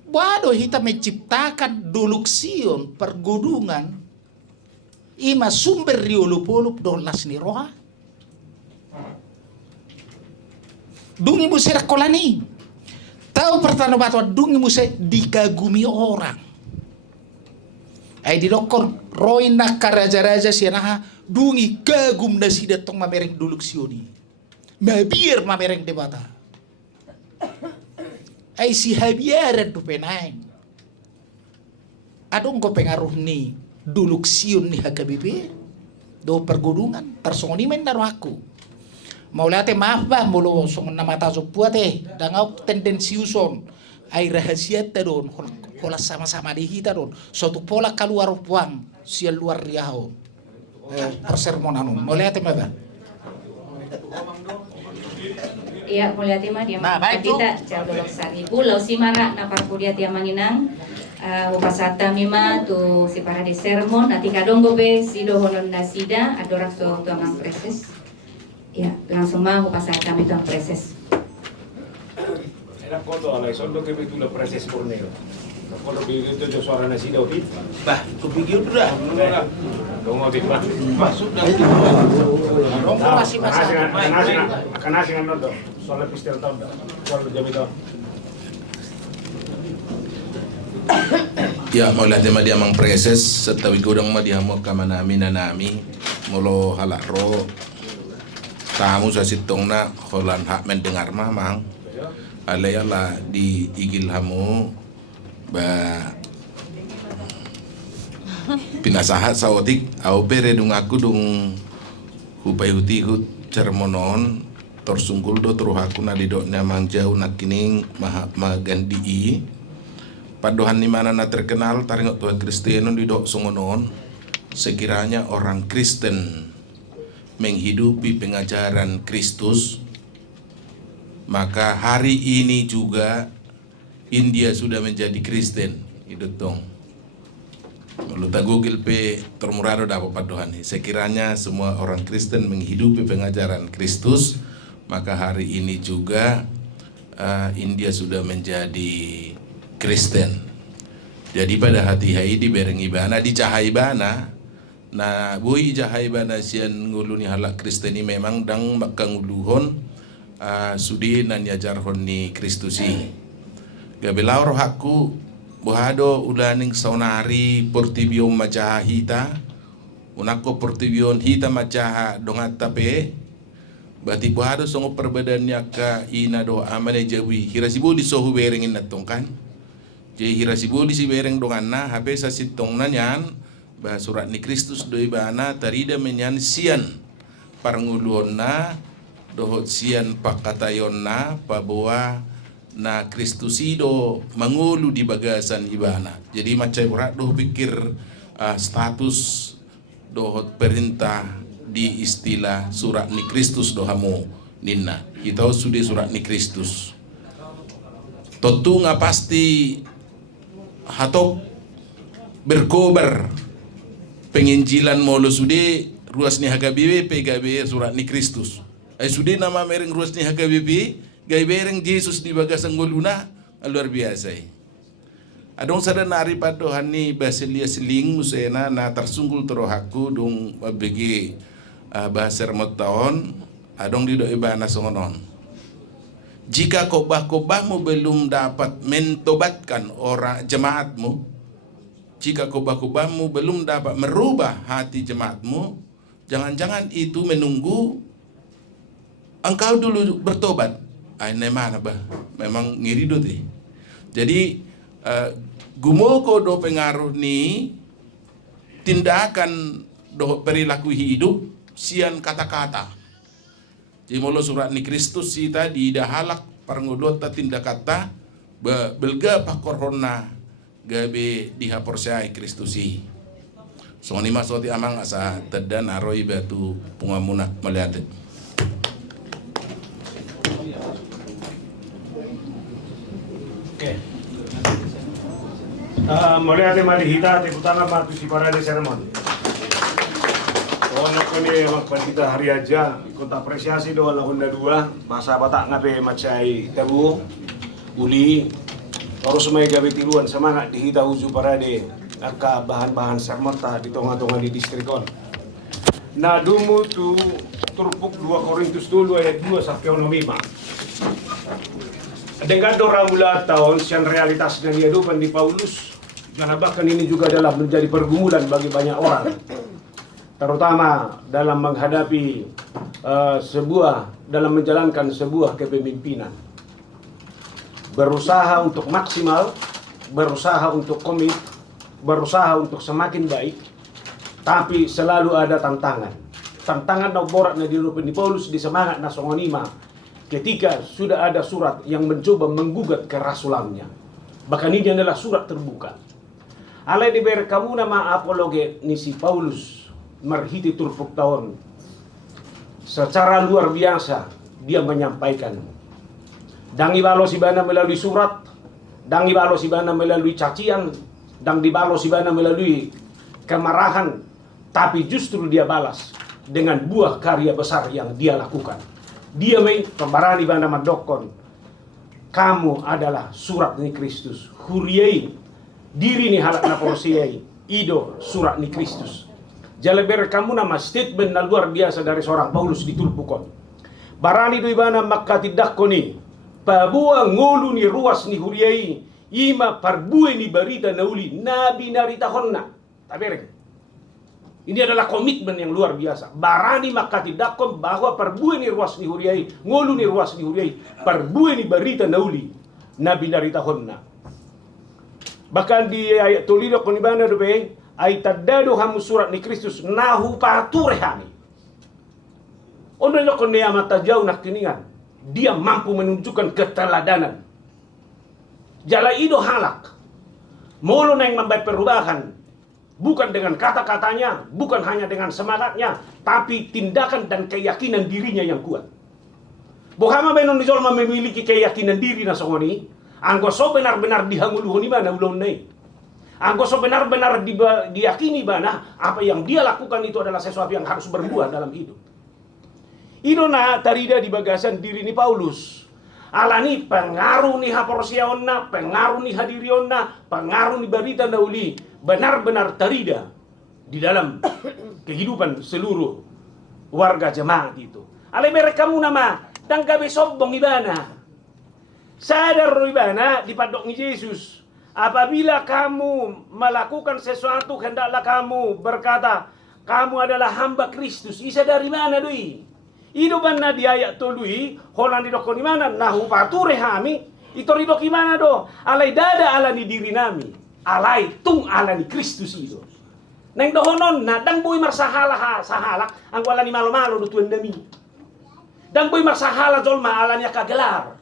Waduh, kita menciptakan duluksion pergudungan. Ima sumber di ulup-ulup dolas ni roha. Dungi musir kolani. Tahu pertanda batwa dungi musir dikagumi orang. Ay didokon roin nak karaja-raja sianaha dungi kagum na si datong mamereng duluksioni. Mabir mamereng debata. Ay si habiaran tu penaing. Adong ko pengaruh ni duluksion ni HKBP do pergudungan tersongoni men naro aku. Maulate maaf bah mulo songon nama taso puate dangau tendensiuson ay rahasia tadon hola sama-sama di hita don suatu pola keluar puang sia luar riau persermonan maulate maaf. Iya, mulia tema dia kita jauh sari pulau Simara na parpudia dia manginang upasata mima tu si para de sermon nanti kadongo be sido honon nasida adorak so tu amang preses. Ya, langsung mah upasata mi tu amang preses. Era koto alai sondo ke betul preses porneo. Kalau begitu jo suara nasida uti. Bah, kupikir udah. Dongo di bah. Masuk dah. Rongko masih masalah. Makan nasi kan do. Soalnya pistel tau dah. Kalau jam itu. Ya maulah tema dia mang preses setawi godang ma dia mo kamana minanami molo halakro tamu sa sitongna holan hak mendengar mamang alayala di igil hamu ba pinasahat sawotik au pere dung aku dung hupai huti hut cermonon torsungkul do teruhaku na didoknya mang jauh nakining magandi padohan di mana na terkenal taringot Tuhan Kristiano didok songonon sekiranya orang Kristen menghidupi pengajaran Kristus maka hari ini juga India sudah menjadi Kristen itu tong meluta Google pe termurado dapat padohan sekiranya semua orang Kristen menghidupi pengajaran Kristus maka hari ini juga India sudah menjadi Kristen. Jadi pada hati hai di bereng ibana di cahai bana na bui cahai bana sian nguluni halak Kristen ini memang dang makang uluhon sudi nan yajarhon ni Kristusi. Gabelau roh aku buhado ulaning saunari portibion macaha hita unako portibion hita macaha dongat tape berarti buhado songo perbedaannya ka ina do amane jawi hirasibu di sohu berengin natongkan. Jadi hirasibu di si bereng donganna habe sa sitong nanyan bah surat ni Kristus doi bana tarida menyan sian paranguluonna dohot sian pakatayonna paboa na Kristusido mangulu di bagasan ibana. Jadi macam berat doh pikir status dohot perintah di istilah surat ni Kristus dohamu ninna. Kita sudah surat ni Kristus. Tentu nggak pasti hatok berkobar penginjilan molo sude ruas ni HKBP PGB surat ni Kristus. Sude nama mereng ruas ni HKBP gay bereng Yesus di bagasan goluna luar biasa. Adong sada nari padohan ni basilia seling musena na tersunggul terohaku dong bagi bahasa tahun adong di doi bana songonon. Jika khotbah-khotbahmu belum dapat mentobatkan orang jemaatmu, jika khotbah-khotbahmu belum dapat merubah hati jemaatmu, jangan-jangan itu menunggu engkau dulu bertobat. Ini mana bah? Memang ngiri do teh. Jadi gumoko do pengaruh ni tindakan do perilaku hidup sian kata-kata. Di molo surat ni Kristus si tadi dah halak parangudot ta tindak kata belga pakorona gabe dihaporsai Kristusi. So ni masoti amang asa tedan aroi batu pungamuna melihat. Oke. Melihat mari hita te kutana matu si para de sermon. Ono ko ni magpalita hari aja, ikut apresiasi do ala Honda 2, masa batak ngabe macai tabu, uli, terus may gabi tiruan semangat dihita uju parade, aka bahan-bahan sermata di tonga-tonga di distrikon. Na dumu tu turpuk 2 Korintus 2 ayat 2 sampai 5. Dengan dorang mula tahun sian realitasnya kehidupan di Paulus, karena bahkan ini juga adalah menjadi pergumulan bagi banyak orang. Terutama dalam menghadapi dalam menjalankan sebuah kepemimpinan. Berusaha untuk maksimal, berusaha untuk komit, berusaha untuk semakin baik, tapi selalu ada tantangan. Tantangan na borat na dirupan di Paulus di semangat na songonima ketika sudah ada surat yang mencoba menggugat kerasulannya. Bahkan ini adalah surat terbuka. Alai diberi kamu nama apologe ni si Paulus marhiti turpuk tahun. Secara luar biasa dia menyampaikan. Dangi balo si bana melalui surat, dangi balo si bana melalui cacian, dan dibalo si bana melalui kemarahan, tapi justru dia balas dengan buah karya besar yang dia lakukan. Dia pembarani bana madokon. Kamu adalah surat ni Kristus. Huriai diri ni halak na porsiai. Ido surat ni Kristus. Jaleber kamu nama statement na luar biasa dari seorang Paulus di Tulpukon. Barani do ibana makatidakoni. Pabua ngolu ni ruas ni huriai. Ima parbue ni barita nauli. Nabi naritahonna. Tabereng. Ini adalah komitmen yang luar biasa. Barani makatidakon bahwa parbue ni ruas ni huriai. Ngolu ni ruas ni huriai. Parbue ni barita nauli. Nabi naritahonna. Bahkan di ayat tulido konibana do be. Ay tadado hamu surat ni Kristus nahu pature hani. Ono nyo konea mata jauh nak kiningan. Dia mampu menunjukkan keteladanan. Jala ido halak. Molo na yang membaik perubahan. Bukan dengan kata-katanya, bukan hanya dengan semangatnya, tapi tindakan dan keyakinan dirinya yang kuat. Bohama benon di Zolma memiliki keyakinan diri na songoni. Anggo so benar-benar dihanguluhoni mana ulon nei. Anggo so benar-benar diyakini bana apa yang dia lakukan itu adalah sesuatu yang harus berbuah dalam hidup. Ino na tarida di bagasan diri ni Paulus. Alani pengaruh ni haporsiaonna, pengaruh ni hadirionna, pengaruh ni barita nauli benar-benar tarida di dalam kehidupan seluruh warga jemaat itu. Ale mereka mu nama dan gabe sombong ibana. Sadar ibana di padok ni Yesus. Apabila kamu melakukan sesuatu, hendaklah kamu berkata, kamu adalah hamba Kristus. Isa dari mana doi? Ido banna di ayat tului, holan di dokon mana? Nahu pature hami, itu ridok imana do? Alai dada alani diri nami, alai tung alani Kristus itu. Neng dohonon na dang boy marsahala sahalak, ang wala ni malo-malo do tuan dami. Dang boy marsahala jolma alani kagelar.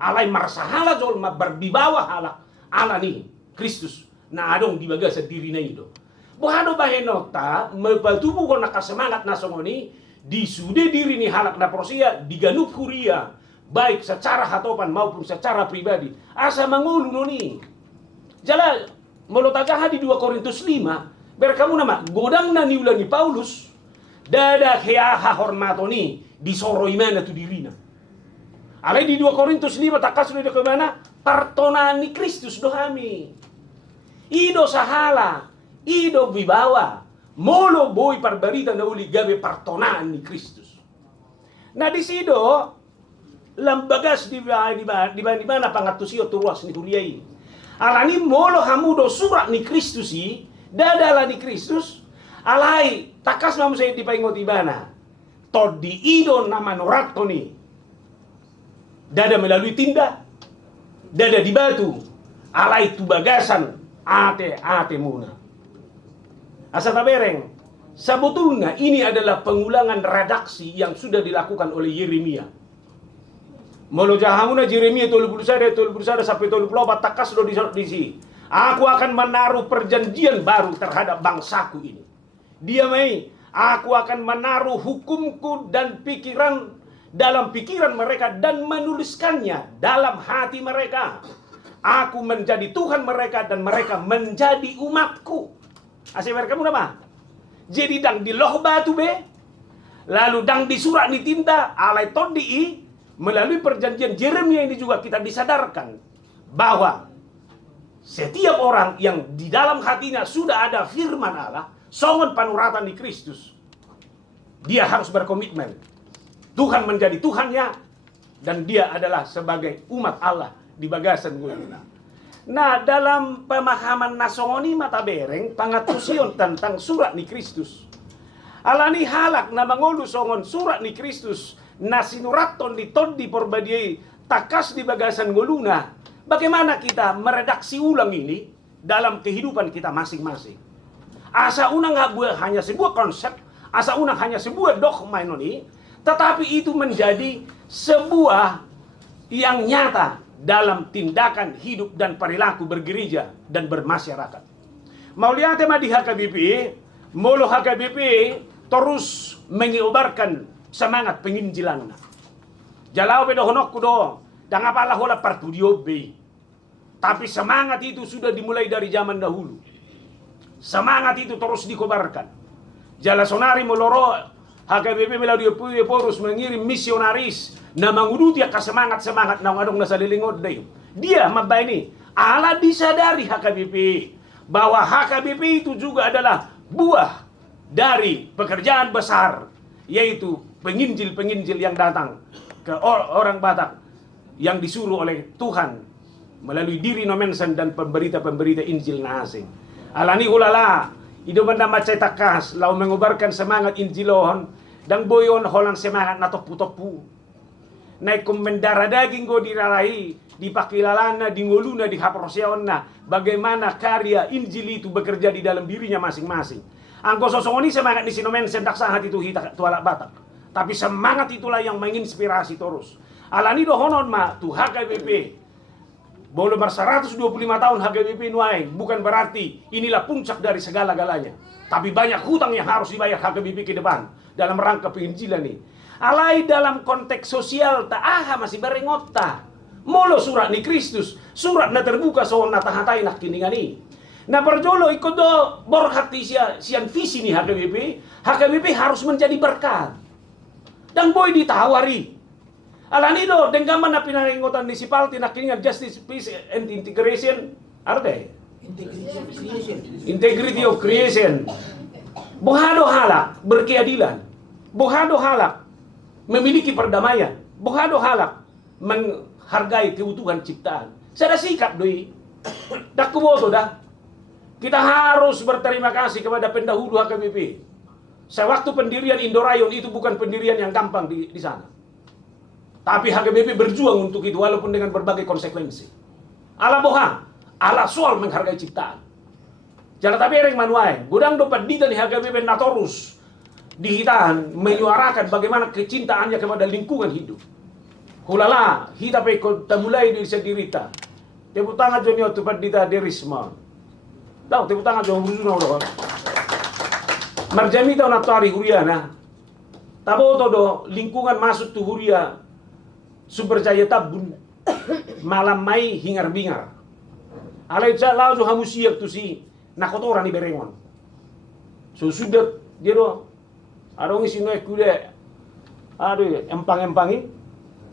Alai marsahala jolma berbibawa halak. Alani Kristus na adong di bagasa diri na ito. Buhano bahenota mapatubo ko nakasemangat na songoni di sude diri ni halak na prosia diganup huria baik secara hatopan maupun secara pribadi asa mangulu noni. Jala molotagaha di 2 Korintus 5 berkamu nama godang na niulan ni Paulus dada heaha hormatoni di soro imana tu dirina. Alai di 2 Korintus 5 takas sudah ke mana? Partonan ni Kristus dohami. Ido sahala, ido bibawa, molo boy parbarita na uli gabe partonan ni Kristus. Nah di sido lambagas di mana pangatusio turuas ni huriai. Alani molo hamudo surat ni Kristus i, dadala ni Kristus, alai takas mamu saya dipaingot ibana. Tod di ido nama noratko ni. Dada melalui tinda, dada di batu, alai tu bagasan, ate muna. Asa tabereng, sebetulnya ini adalah pengulangan redaksi yang sudah dilakukan oleh Yeremia. Molo jahamuna Yeremia 31 sampai 34 takas do di sini. Aku akan menaruh perjanjian baru terhadap bangsaku ini. Dia mai, aku akan menaruh hukumku dan pikiran dalam pikiran mereka dan menuliskannya dalam hati mereka. Aku menjadi Tuhan mereka dan mereka menjadi umatku. Asih mereka mu nama? Jadi dang di loh batu be, lalu dang di surat ni tinta alai todi melalui perjanjian Yeremia ini juga kita disadarkan bahwa setiap orang yang di dalam hatinya sudah ada firman Allah, songon panuratan di Kristus, dia harus berkomitmen. Tuhan menjadi Tuhannya dan dia adalah sebagai umat Allah di bagasan gulana. Nah, dalam pemahaman nasongoni mata bereng pangatusion tentang surat ni Kristus. Alani halak na mangolu songon surat ni Kristus na sinuraton di todi porbadiai takas di bagasan guluna. Bagaimana kita meredaksi ulang ini dalam kehidupan kita masing-masing. Asa unang hanya sebuah konsep, asa unang hanya sebuah dogma ini, tetapi itu menjadi sebuah yang nyata dalam tindakan hidup dan perilaku bergereja dan bermasyarakat. Mau lihat tema di HKBP, molo HKBP terus mengibarkan semangat penginjilan. Jalau bedohonok kudo, dan apalah hola partudio be. Tapi semangat itu sudah dimulai dari zaman dahulu. Semangat itu terus dikobarkan. Jala sonari moloro HKBP melalui porus mengirim misionaris na manguduti ka semangat-semangat na ngadong nasa lilingod dayo. Dia mabay ni ala disadari HKBP bahwa HKBP itu juga adalah buah dari pekerjaan besar, yaitu penginjil-penginjil yang datang ke orang Batak yang disuruh oleh Tuhan melalui diri nomensen dan pemberita-pemberita Injil na asing. Alani ulala, ido banda macetakas, lau mengubarkan semangat Injilohon, dan boyon holang semangat na topu-topu. Naik kumendara daging go dirarahi, dipakilalana, dingoluna, dihaprosyaon na, bagaimana karya Injil itu bekerja di dalam dirinya masing-masing. Angko sosongoni semangat ni sinomensen daksahat itu hita tualak Batak. Tapi semangat itulah yang menginspirasi terus. Alani dohonon ma, tu HKBP, boleh 125 tahun HKBP nuai, bukan berarti inilah puncak dari segala-galanya. Tapi banyak hutang yang harus dibayar HKBP ke depan dalam rangka penginjilan ini. Alai dalam konteks sosial ta'aha masih berengota. Molo surat ni Kristus, surat na terbuka soal na tahatai nak kiningan ini. Nah perjolo ikut do borhati sian visi ni HKBP harus menjadi berkat. Dan boy ditawari. Alanido denggaman na pinaringotan municipality na kiningan justice, peace and integration. Arde? Integrity of creation. Bohado halak berkeadilan. Bohado halak memiliki perdamaian. Bohado halak menghargai keutuhan ciptaan. Saya sikap doi. Dak kuboto dah. Kita harus berterima kasih kepada pendahulu HKBP. Sewaktu pendirian Indorayon itu bukan pendirian yang gampang di sana. Tapi HKBP berjuang untuk itu walaupun dengan berbagai konsekuensi. Ala bohang, ala soal menghargai ciptaan. Jangan tapi ereng manuai, gudang dopat dita di HKBP natorus dihitaan menyuarakan bagaimana kecintaannya kepada lingkungan hidup. Hulala, hita pe mulai dari sedirita. Tepuk tangan jonyo tupat dita derisma. Tahu tepuk tangan jonyo huluno. Marjami tahu natari huriana. Tabo todo lingkungan masuk tu huria. Sumber jaya tabun malam mai hingar-bingar. Alai lau jo hamusiak tu si nakotoran ni berengon. So sudah dia do arong isi noe kude. Aduh empang-empangi.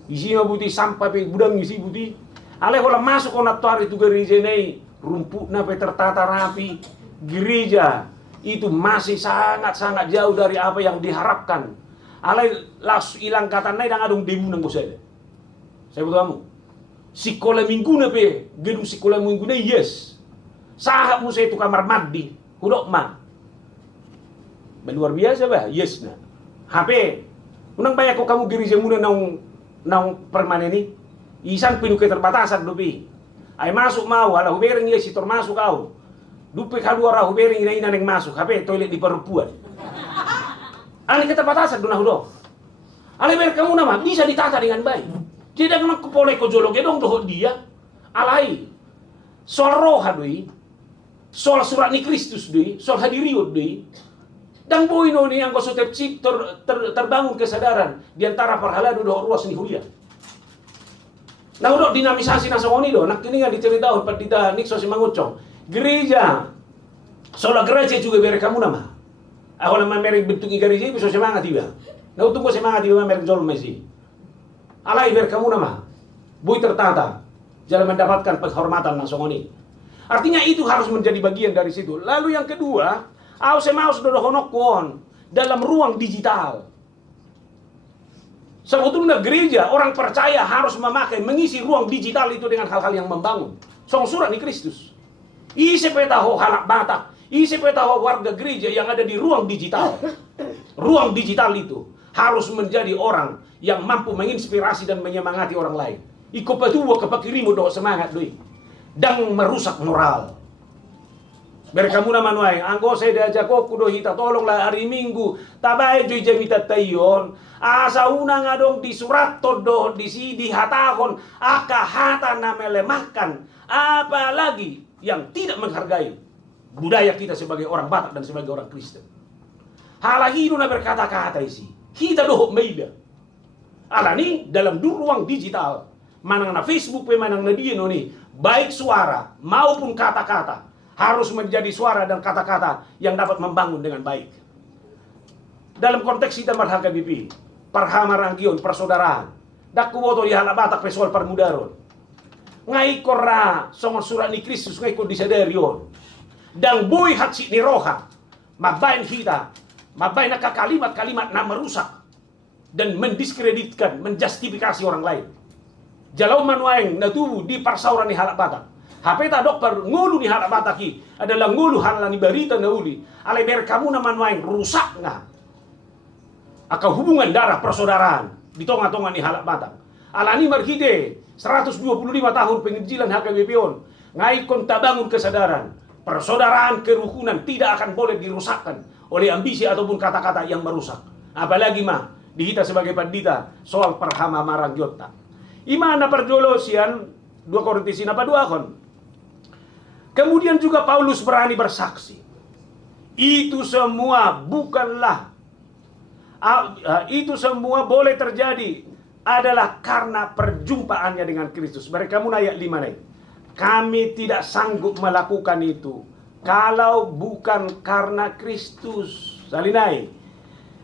Isi no buti sampai pe budang isi buti. Alai hola masuk ona tar itu gereja nei rumput na pe tertata rapi. Gereja itu masih sangat-sangat jauh dari apa yang diharapkan. Alai las ilang kata nai dang adung demu nang bosele. Saya butuh kamu. Sekolah minggu na pe, gedung sekolah minggu na yes. Sahab mo sa itu kamar mandi, hudok ma. Luar biasa ba? Yes na. HP. Unang bayar ko kamu gereja muna ng permanen ni. Isang pinuke terbatasan dobi. Ay masuk mau, ala hubering yes itor masuk kau. Dupe kalua ra hubering ina neng masuk. HP toilet di perempuan. Ani keterbatasan duna hudok. Ale ber kamu nama bisa ditata dengan baik. Tidak kena kupoleh ko jolong gedong dohot dia. Alai. Soal roha doi. Soal surat ni Kristus doi. Soal hadiriot doi. Dan boy no ni ang kosotep cip terbangun kesadaran di antara parhalado dohot ruas ni hulia. Nah udah dinamisasi nasongoni do. Nak kini nga diceritaon padita nikso si mangucong. Gereja. Soal gereja juga bere kamu nama. Ako naman mereng bentuk igaris ini bisa semangat iba. Nah untuk semangat iba mereng jol mesi. Alai ber kamu nama. Boy tertata. Jalan mendapatkan penghormatan nasongoni. Artinya itu harus menjadi bagian dari situ. Lalu yang kedua, aku mau sudah honokon dalam ruang digital. Sebetulnya gereja, orang percaya harus mengisi ruang digital itu dengan hal-hal yang membangun. Song surat ni Kristus. Isi petaho halak batak. Isi petaho warga gereja yang ada di ruang digital. Ruang digital itu harus menjadi orang yang mampu menginspirasi dan menyemangati orang lain. Iko petuwa kepakirimu doa semangat doi. Dan merusak moral. Berkamu nama nuai, anggo saya diajak kok kudo hita tolonglah hari Minggu. Tabai joi jamita tayon. Asa una ngadong di surat todo di sidi hatakon aka hata na melemahkan. Apalagi yang tidak menghargai budaya kita sebagai orang Batak dan sebagai orang Kristen. Halagi itu na berkata-kata isi. Kita dohok meida. Alani dalam ruang digital. Manang na Facebook, manang na dia noni. Baik suara maupun kata-kata harus menjadi suara dan kata-kata yang dapat membangun dengan baik. Dalam konteks kita marhaka BP, parhamaranggion, persaudaraan. Dakku boto di halak Batak pesual permudaron. Ngai korra songon surat ni Kristus ngai ko disadarion. Dan boy hatsi ni roha. Mabain kita, mabain naka kalimat-kalimat na merusak dan mendiskreditkan, menjustifikasi orang lain. Jalau manuaeng natubu di parsauran ni halak Batak. HP ta dokter ngulu ni halak Batak ki adalah ngulu halak ni berita na uli. Alai ber kamu na manuaeng rusak nga. Aka hubungan darah persaudaraan di tonga-tonga ni halak Batak. Alani marhide 125 tahun penginjilan HKBP-on. Ngai kon tabangun kesadaran. Persaudaraan kerukunan tidak akan boleh dirusakkan oleh ambisi ataupun kata-kata yang merusak. Apalagi mah dihita sebagai pandita soal perhama marang jotta. Imana perjolosian 2 Korintus apa 2 kon. Kemudian juga Paulus berani bersaksi. Itu semua bukanlah itu semua boleh terjadi adalah karena perjumpaannya dengan Kristus. Mereka ayat 5 nih. Kami tidak sanggup melakukan itu kalau bukan karena Kristus. Salinai.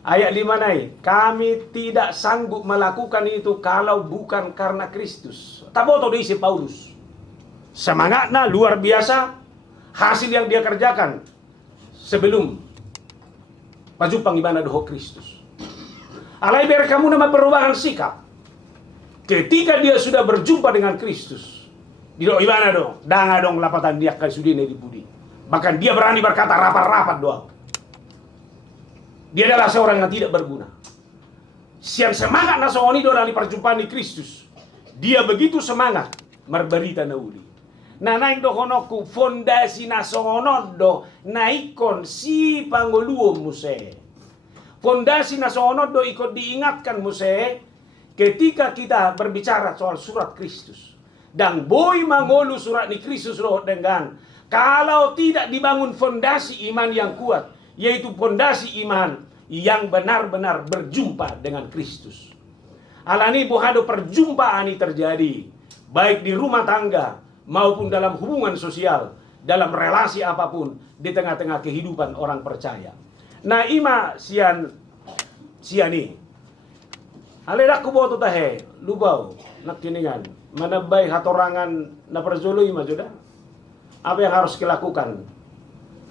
Ayat 5 nih. Kami tidak sanggup melakukan itu kalau bukan karena Kristus. Taboto diisi Paulus. Semangatnya luar biasa. Hasil yang dia kerjakan sebelum pajumpang ibana doho Kristus. Alai biar kamu nama perubahan sikap. Ketika dia sudah berjumpa dengan Kristus, di doa ibana dong, danga dong lapatan dia kai sudine di budi. Bahkan dia berani berkata rapat-rapat doa. Dia adalah seorang yang tidak berguna. Siang semangat nasongoni do dari perjumpaan di Kristus. Dia begitu semangat merberita nauli. Nah naik do honoku fondasi nasongonod do naikon si pangoluo muse. Fondasi nasongonod do ikut diingatkan muse ketika kita berbicara soal surat Kristus. Dan boy mangolu surat ni Kristus do dengan kalau tidak dibangun fondasi iman yang kuat, yaitu fondasi iman yang benar-benar berjumpa dengan Kristus. Alani buhado perjumpaan ini terjadi baik di rumah tangga maupun dalam hubungan sosial, dalam relasi apapun di tengah-tengah kehidupan orang percaya. Nah ima siani. Aledak kuboto tahe lubau nakiningan manabay hatorangan na perjolo ima joda. Apa yang harus dilakukan?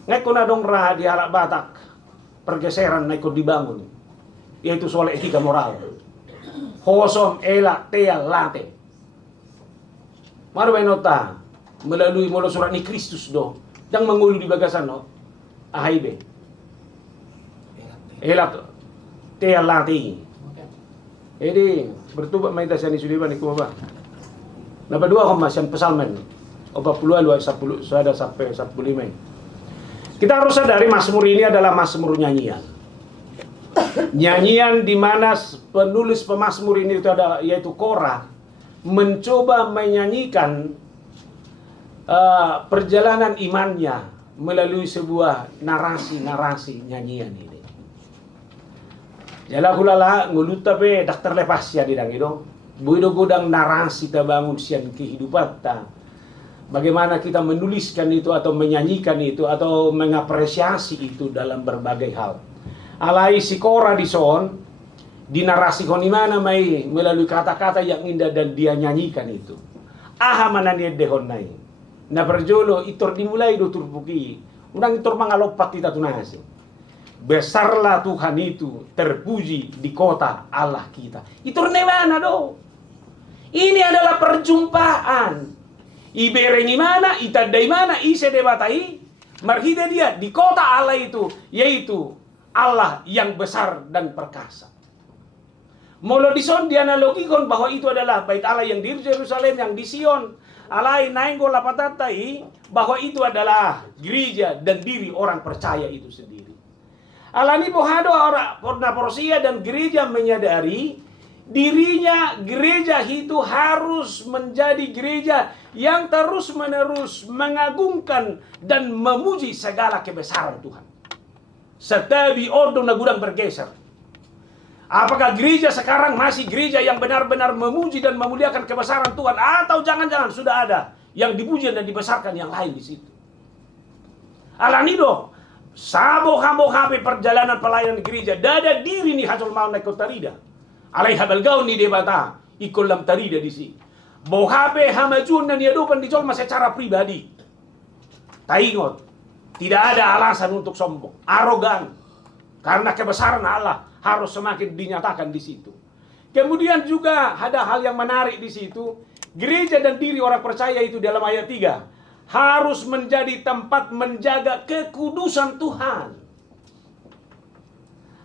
Ngai kuna dong ra di halak Batak pergeseran na ikut dibangun, yaitu soal etika moral. Hosom elak tea late. Maru nota melalui molo surat ni Kristus do yang mengulu di bagasan no ahaibe. Elak tea late. Jadi bertubat main tasani sudiban iku ba. Napa dua komasian pesalmen. 40 sudah sampai 45. Kita harus sadari Mazmur ini adalah Mazmur nyanyian. Nyanyian di mana penulis pemazmur ini itu ada yaitu Korah mencoba menyanyikan perjalanan imannya melalui sebuah narasi nyanyian ini. Jala hulala nguluta pe daktar lepas ya di dang itu. Buido godang narasi ta bangun sian kehidupan ta. Bagaimana kita menuliskan itu atau menyanyikan itu atau mengapresiasi itu dalam berbagai hal. Alai si Kora di son, dinarasikan di mana mai melalui kata-kata yang indah dan dia nyanyikan itu. Aha manani dehon nai. Na berjolo itor dimulai do turpuki. Unang itor mangalopat kita tunasi. Besarlah Tuhan itu, terpuji di kota Allah kita. Itor nemana do. Ini adalah perjumpaan. Ibere di mana, itadai mana, ise debatai. Marhida dia di kota Allah itu, yaitu Allah yang besar dan perkasa. Molodison dianalogikan bahwa itu adalah bait Allah yang di Yerusalem, yang di Sion. Alai nainggo lapatatai bahwa itu adalah gereja dan diri orang percaya itu sendiri. Alani bohado orang Porsia dan gereja menyadari dirinya gereja itu harus menjadi gereja yang terus-menerus mengagungkan dan memuji segala kebesaran Tuhan. Setabi ordon na gudang bergeser. Apakah gereja sekarang masih gereja yang benar-benar memuji dan memuliakan kebesaran Tuhan, atau jangan-jangan sudah ada yang dipuji dan dibesarkan yang lain di situ? Alanido, sabo hambo perjalanan pelayanan gereja, dada diri ni hajol mau naik tarida. Alai habal gaun ni debata, ikut lam tarida di sini. Bohape hamajun dan diadupan dijolma secara pribadi. Taingot, tidak ada alasan untuk sombong, arogan, karena kebesaran Allah harus semakin dinyatakan di situ. Kemudian juga ada hal yang menarik di situ. Gereja dan diri orang percaya itu dalam ayat 3 harus menjadi tempat menjaga kekudusan Tuhan.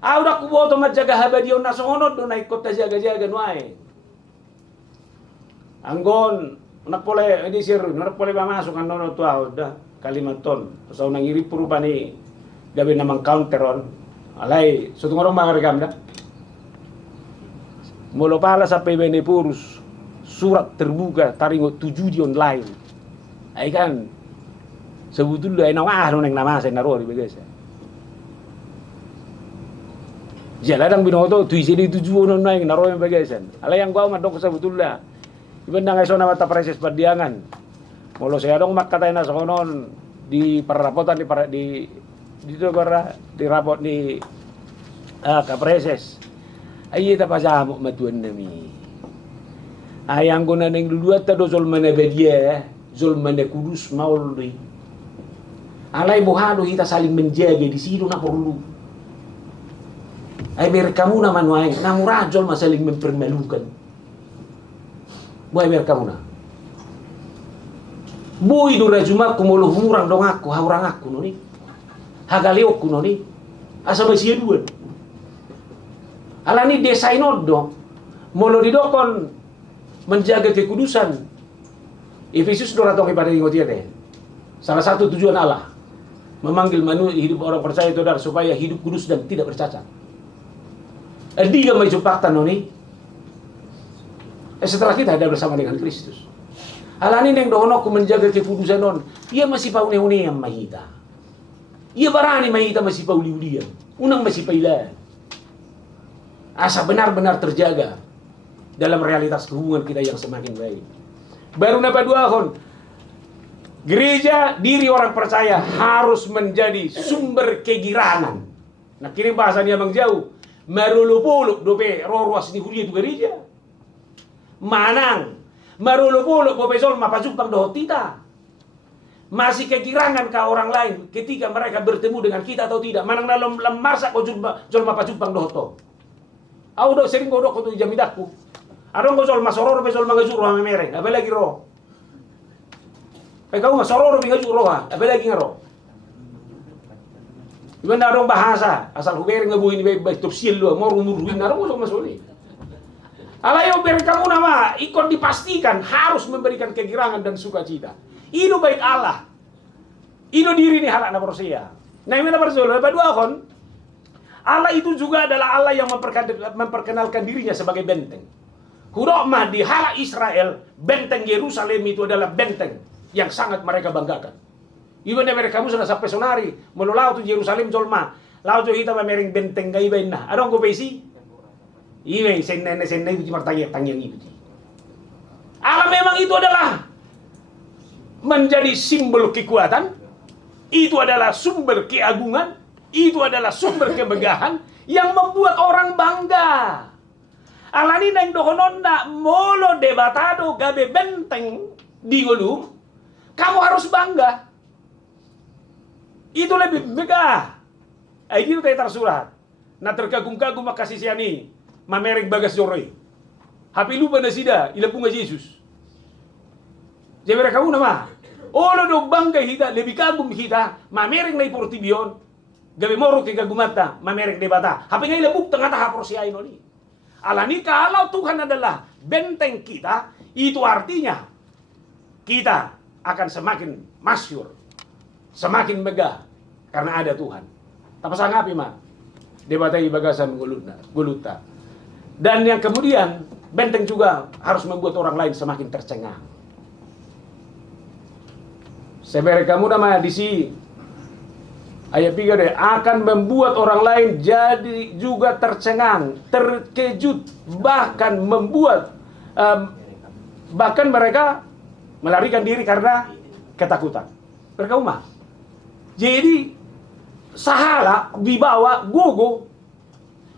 Auda kuboto majaga habadion nasongonod do na ikot ta jaga-jaga nuai. Anggon nak pole edisir nak pole masuk kan nono tu auda kalimat ton. Pasau nangiri purupani gabe namang counteron. Alay, sutung orang mangarekam dah. Mula pala sampai bene purus surat terbuka taringo 7 di online. Ai kan sebetulnya ai nawah nang nama saya naro di bagasa. Jaladang binoto tuisi di 7 online naro yang bagasa. Alay yang gua madok sebetulnya. Ibang nang iso na mata preses padiangan. Mula saya dong makatay na sa konon di parapotan di dito bara di rapot ni kapreses ay ita pasamo matuan nami ayang ko na nang luluat ta do zol manabedye zol manakudus maulri alay bohado kita saling menjaga di situ na perlu ay kamu na manuay na murajol masaling mempermalukan buhay kamu na buhay do rajuma kumuluh murang dong aku haurang aku no ni hagaliok kuno ni asa masih dua alani desa inodo molo didokon menjaga kekudusan Efesus 2 pada ingotiate salah satu tujuan Allah memanggil manusia hidup orang percaya itu adalah supaya hidup kudus dan tidak bercacat. Dia mai jupaktan noni setelah kita ada bersama dengan Kristus alani neng dohonok menjaga kekudusan non ia masih paune-une yang mahita. Ia barani mahita masih pauliulian, unang masih pailan. Asa benar-benar terjaga dalam realitas hubungan kita yang semakin baik. Baru napa dua hon. Gereja diri orang percaya harus menjadi sumber kegirangan. Nah kini bahasanya bang jauh. Marulupuluk dope roruas di huria itu gereja. Manang marulupuluk bope zol mapajupang dohotita. Masih kegirangan ke orang lain ketika mereka bertemu dengan kita atau tidak. Manang dalam marsa ko jol mapajupang dohoto. Au do sering godok ko tu jamidaku. Adong ko jol masororo pe jol mangajuro ame mereng. Apa lagi ro? Kau masororo pe ngajuro ha. Apa lagi ngaro? Iban adong bahasa asal hubereng ngabuin baik topsil lo mau rumur-ruin adong ko masoli. Alayo ber kamu nama ikon dipastikan harus memberikan kegirangan dan sukacita. Ino baik Allah. Ino diri ni halak na Porsia. Nah ini berzul. Kedua kon, Allah itu juga adalah Allah yang memperkenalkan dirinya sebagai benteng. Hudok mah di halak Israel, benteng Yerusalem itu adalah benteng yang sangat mereka banggakan. Iban mereka kamu sudah sampai sonari, menulau tu Yerusalem jolma, lau jo kita memering benteng gay benna. Adong ko pesi? Iwe senne itu martanya-tanyang itu. Allah memang itu adalah menjadi simbol kekuatan, itu adalah sumber keagungan, Itu adalah sumber kemegahan yang membuat orang bangga. Alani nang dohononda molo debatado gabe benteng di ngolum, kamu harus bangga. Itu lebih megah. Itu kayak tersurat. Na terkagum-kagum makasih siani, mamerek bagas joroi. Hapi lupa na sida, ilapunga Yesus. Jadi kamu nama, olo do bangga hita, lebih kagum hita, mamerek na iportibion, gabe moro ke kagumata, mamerek debata. Hapi nga ilabuk tengah hapor si Aino ni. Alani kalau Tuhan adalah benteng kita, itu artinya kita akan semakin masyur, semakin megah karena ada Tuhan. Tapos ngapi mah? Debatai bagasan guluta. Dan yang kemudian benteng juga harus membuat orang lain semakin tercengang. Sebere kamu nama di si ayat 3 deh, akan membuat orang lain jadi juga tercengang, terkejut, bahkan membuat bahkan mereka melarikan diri karena ketakutan. Berkaumah. Jadi sahala dibawa gogo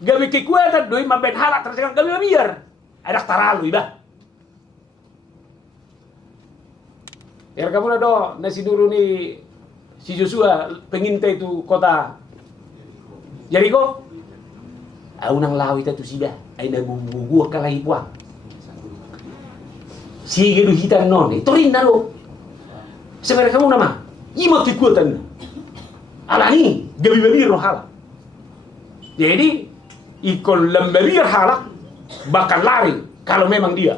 gabi kekuatan doi maben halak tercengang gabi biar ada taralu iba. Ya kamu do nasi dulu nih si Joshua pengintai itu kota Jericho. Aunang lawi itu sida aina gua kalai puang. Si gedu hitan non itu rinda lo. Sebenarnya kamu nama ima kekuatan. Alani gabi-gabi roh Jadi ikon lembabir halak bakal lari kalau memang dia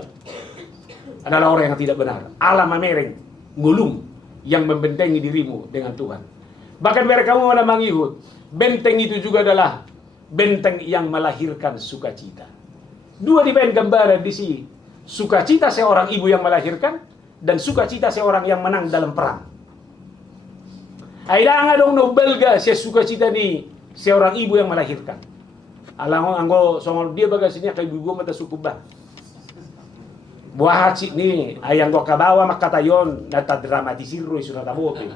adalah orang yang tidak benar. Allah mamereng ngulung yang membentengi dirimu dengan Tuhan. Bahkan mereka kamu mana mangihut, benteng itu juga adalah benteng yang melahirkan sukacita. Dua dibain gambaran di sini. Sukacita seorang ibu yang melahirkan dan sukacita seorang yang menang dalam perang. Aida nga dong no belga siya sukacita ni seorang ibu yang melahirkan. Alam mo anggo songol dia bagasinya kay bugo mata sukuba. Buah hati ni ayang go kabawa makatayon natadramatisiro isu natabote.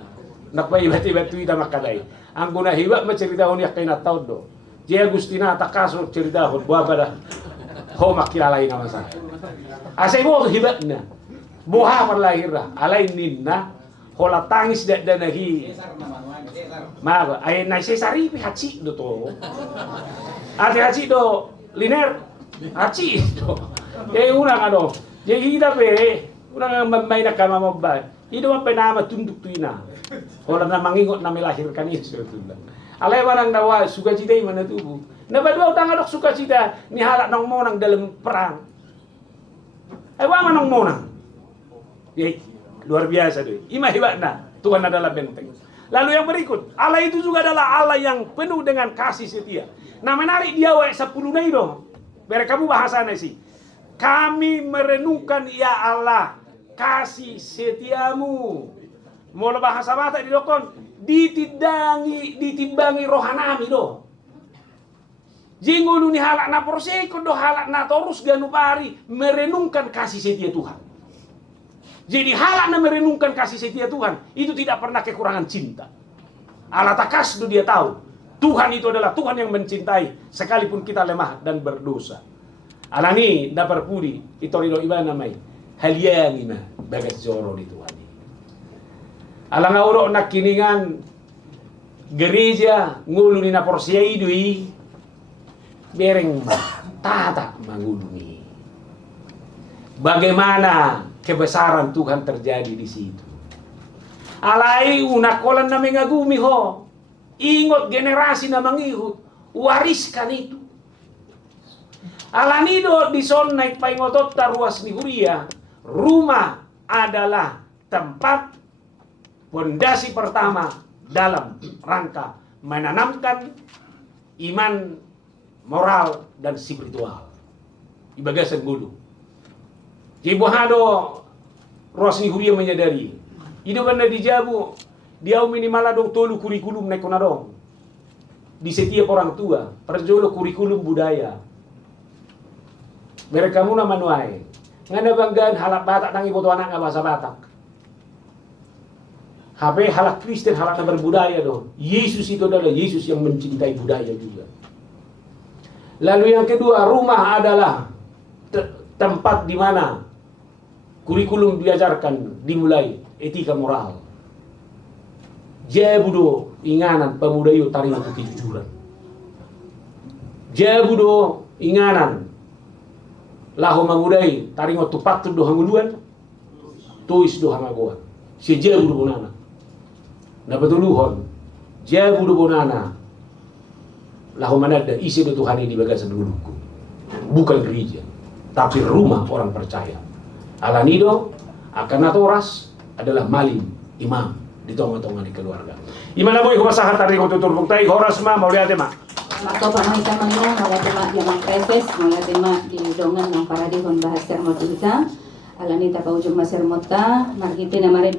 Nakpay ibat-ibat tuida makaday. Anggo na hiwa macerita hon yak kay nataod do. Dia Agustina takaso cerita hon buah pada ho makilalay naman sa. Asay mo hibat na. Buah perlahira alay ninna hola tangis dan nahi. Mago ay na sesari pi haci do to. Ate haci do liner haci do. Unang ano. Jadi kita pe unang mamay na kama mabay. Ido man penama tunduk tuina. Hola na mangingot na melahirkan itu tunda. Alay wanang dawa sukacita mana tubuh. Na badwa utang adok sukacita ni halak nang monang dalam perang. Ay wa manang monang. Luar biasa deh. Ima hebatna. Tuhan adalah benteng. Lalu yang berikut, Allah itu juga adalah Allah yang penuh dengan kasih setia. Nah menarik dia wa 10 nai dong. Biar kamu bahasanya sih. Kami merenungkan ya Allah kasih setiamu. Mau bahasa Batak di dokon ditimbangi rohanami do. Jingulu ni halak na proseko do halak na torus ganupari merenungkan kasih setia Tuhan. Jadi halak na merenungkan kasih setia Tuhan itu tidak pernah kekurangan cinta. Allah takasdu dia tahu Tuhan itu adalah Tuhan yang mencintai sekalipun kita lemah dan berdosa. Alani dapat pudi itu rido ibana mai haliani na bagas joro di Tuhan. Alang auro nak kiningan gereja nguluni na porsia idui bereng tata manguluni. Bagaimana kebesaran Tuhan terjadi di situ. Alai unakolan na mengagumi ho. Ingot generasi na mangihut. Wariskan itu. Alanido di son naik paingotot taruas ni Huria. Rumah adalah tempat pondasi pertama dalam rangka menanamkan iman, moral, dan spiritual. Ibagasan gudu. Jibuhado Rosni Huria menyadari itu benda dijabu dia minimal dong tolu kurikulum naik dong di setiap orang tua perjolo kurikulum budaya mereka muna manuai ngana banggaan halap Batak tangi boto anak bahasa Batak HP halak Kristen, halak berbudaya dong. Yesus itu adalah Yesus yang mencintai budaya juga. Lalu yang kedua, rumah adalah tempat di mana kurikulum diajarkan, dimulai etika moral. Jabudo inganan pemuda itu taring untuk kejujuran. Jabudo inganan lahu mangudai taring untuk patut do hanguluan, tuis do hangagoan. Si jabudo bonana. Na betuluhon, jabudo bonana lahu manada isi do Tuhan di bagasan duluku. Bukan gereja, tapi rumah orang percaya. Alanido akan atoras adalah malim imam di tongga-tongga di keluarga. Imana boy kumasahat tadi ko tutur buktai horas ma maulihat ma. Maka pamahita manila maulihat ma yang preses maulihat ma di dongan ng paradihon bahas sermot kita. Alanita pa ujung masermota margite na marin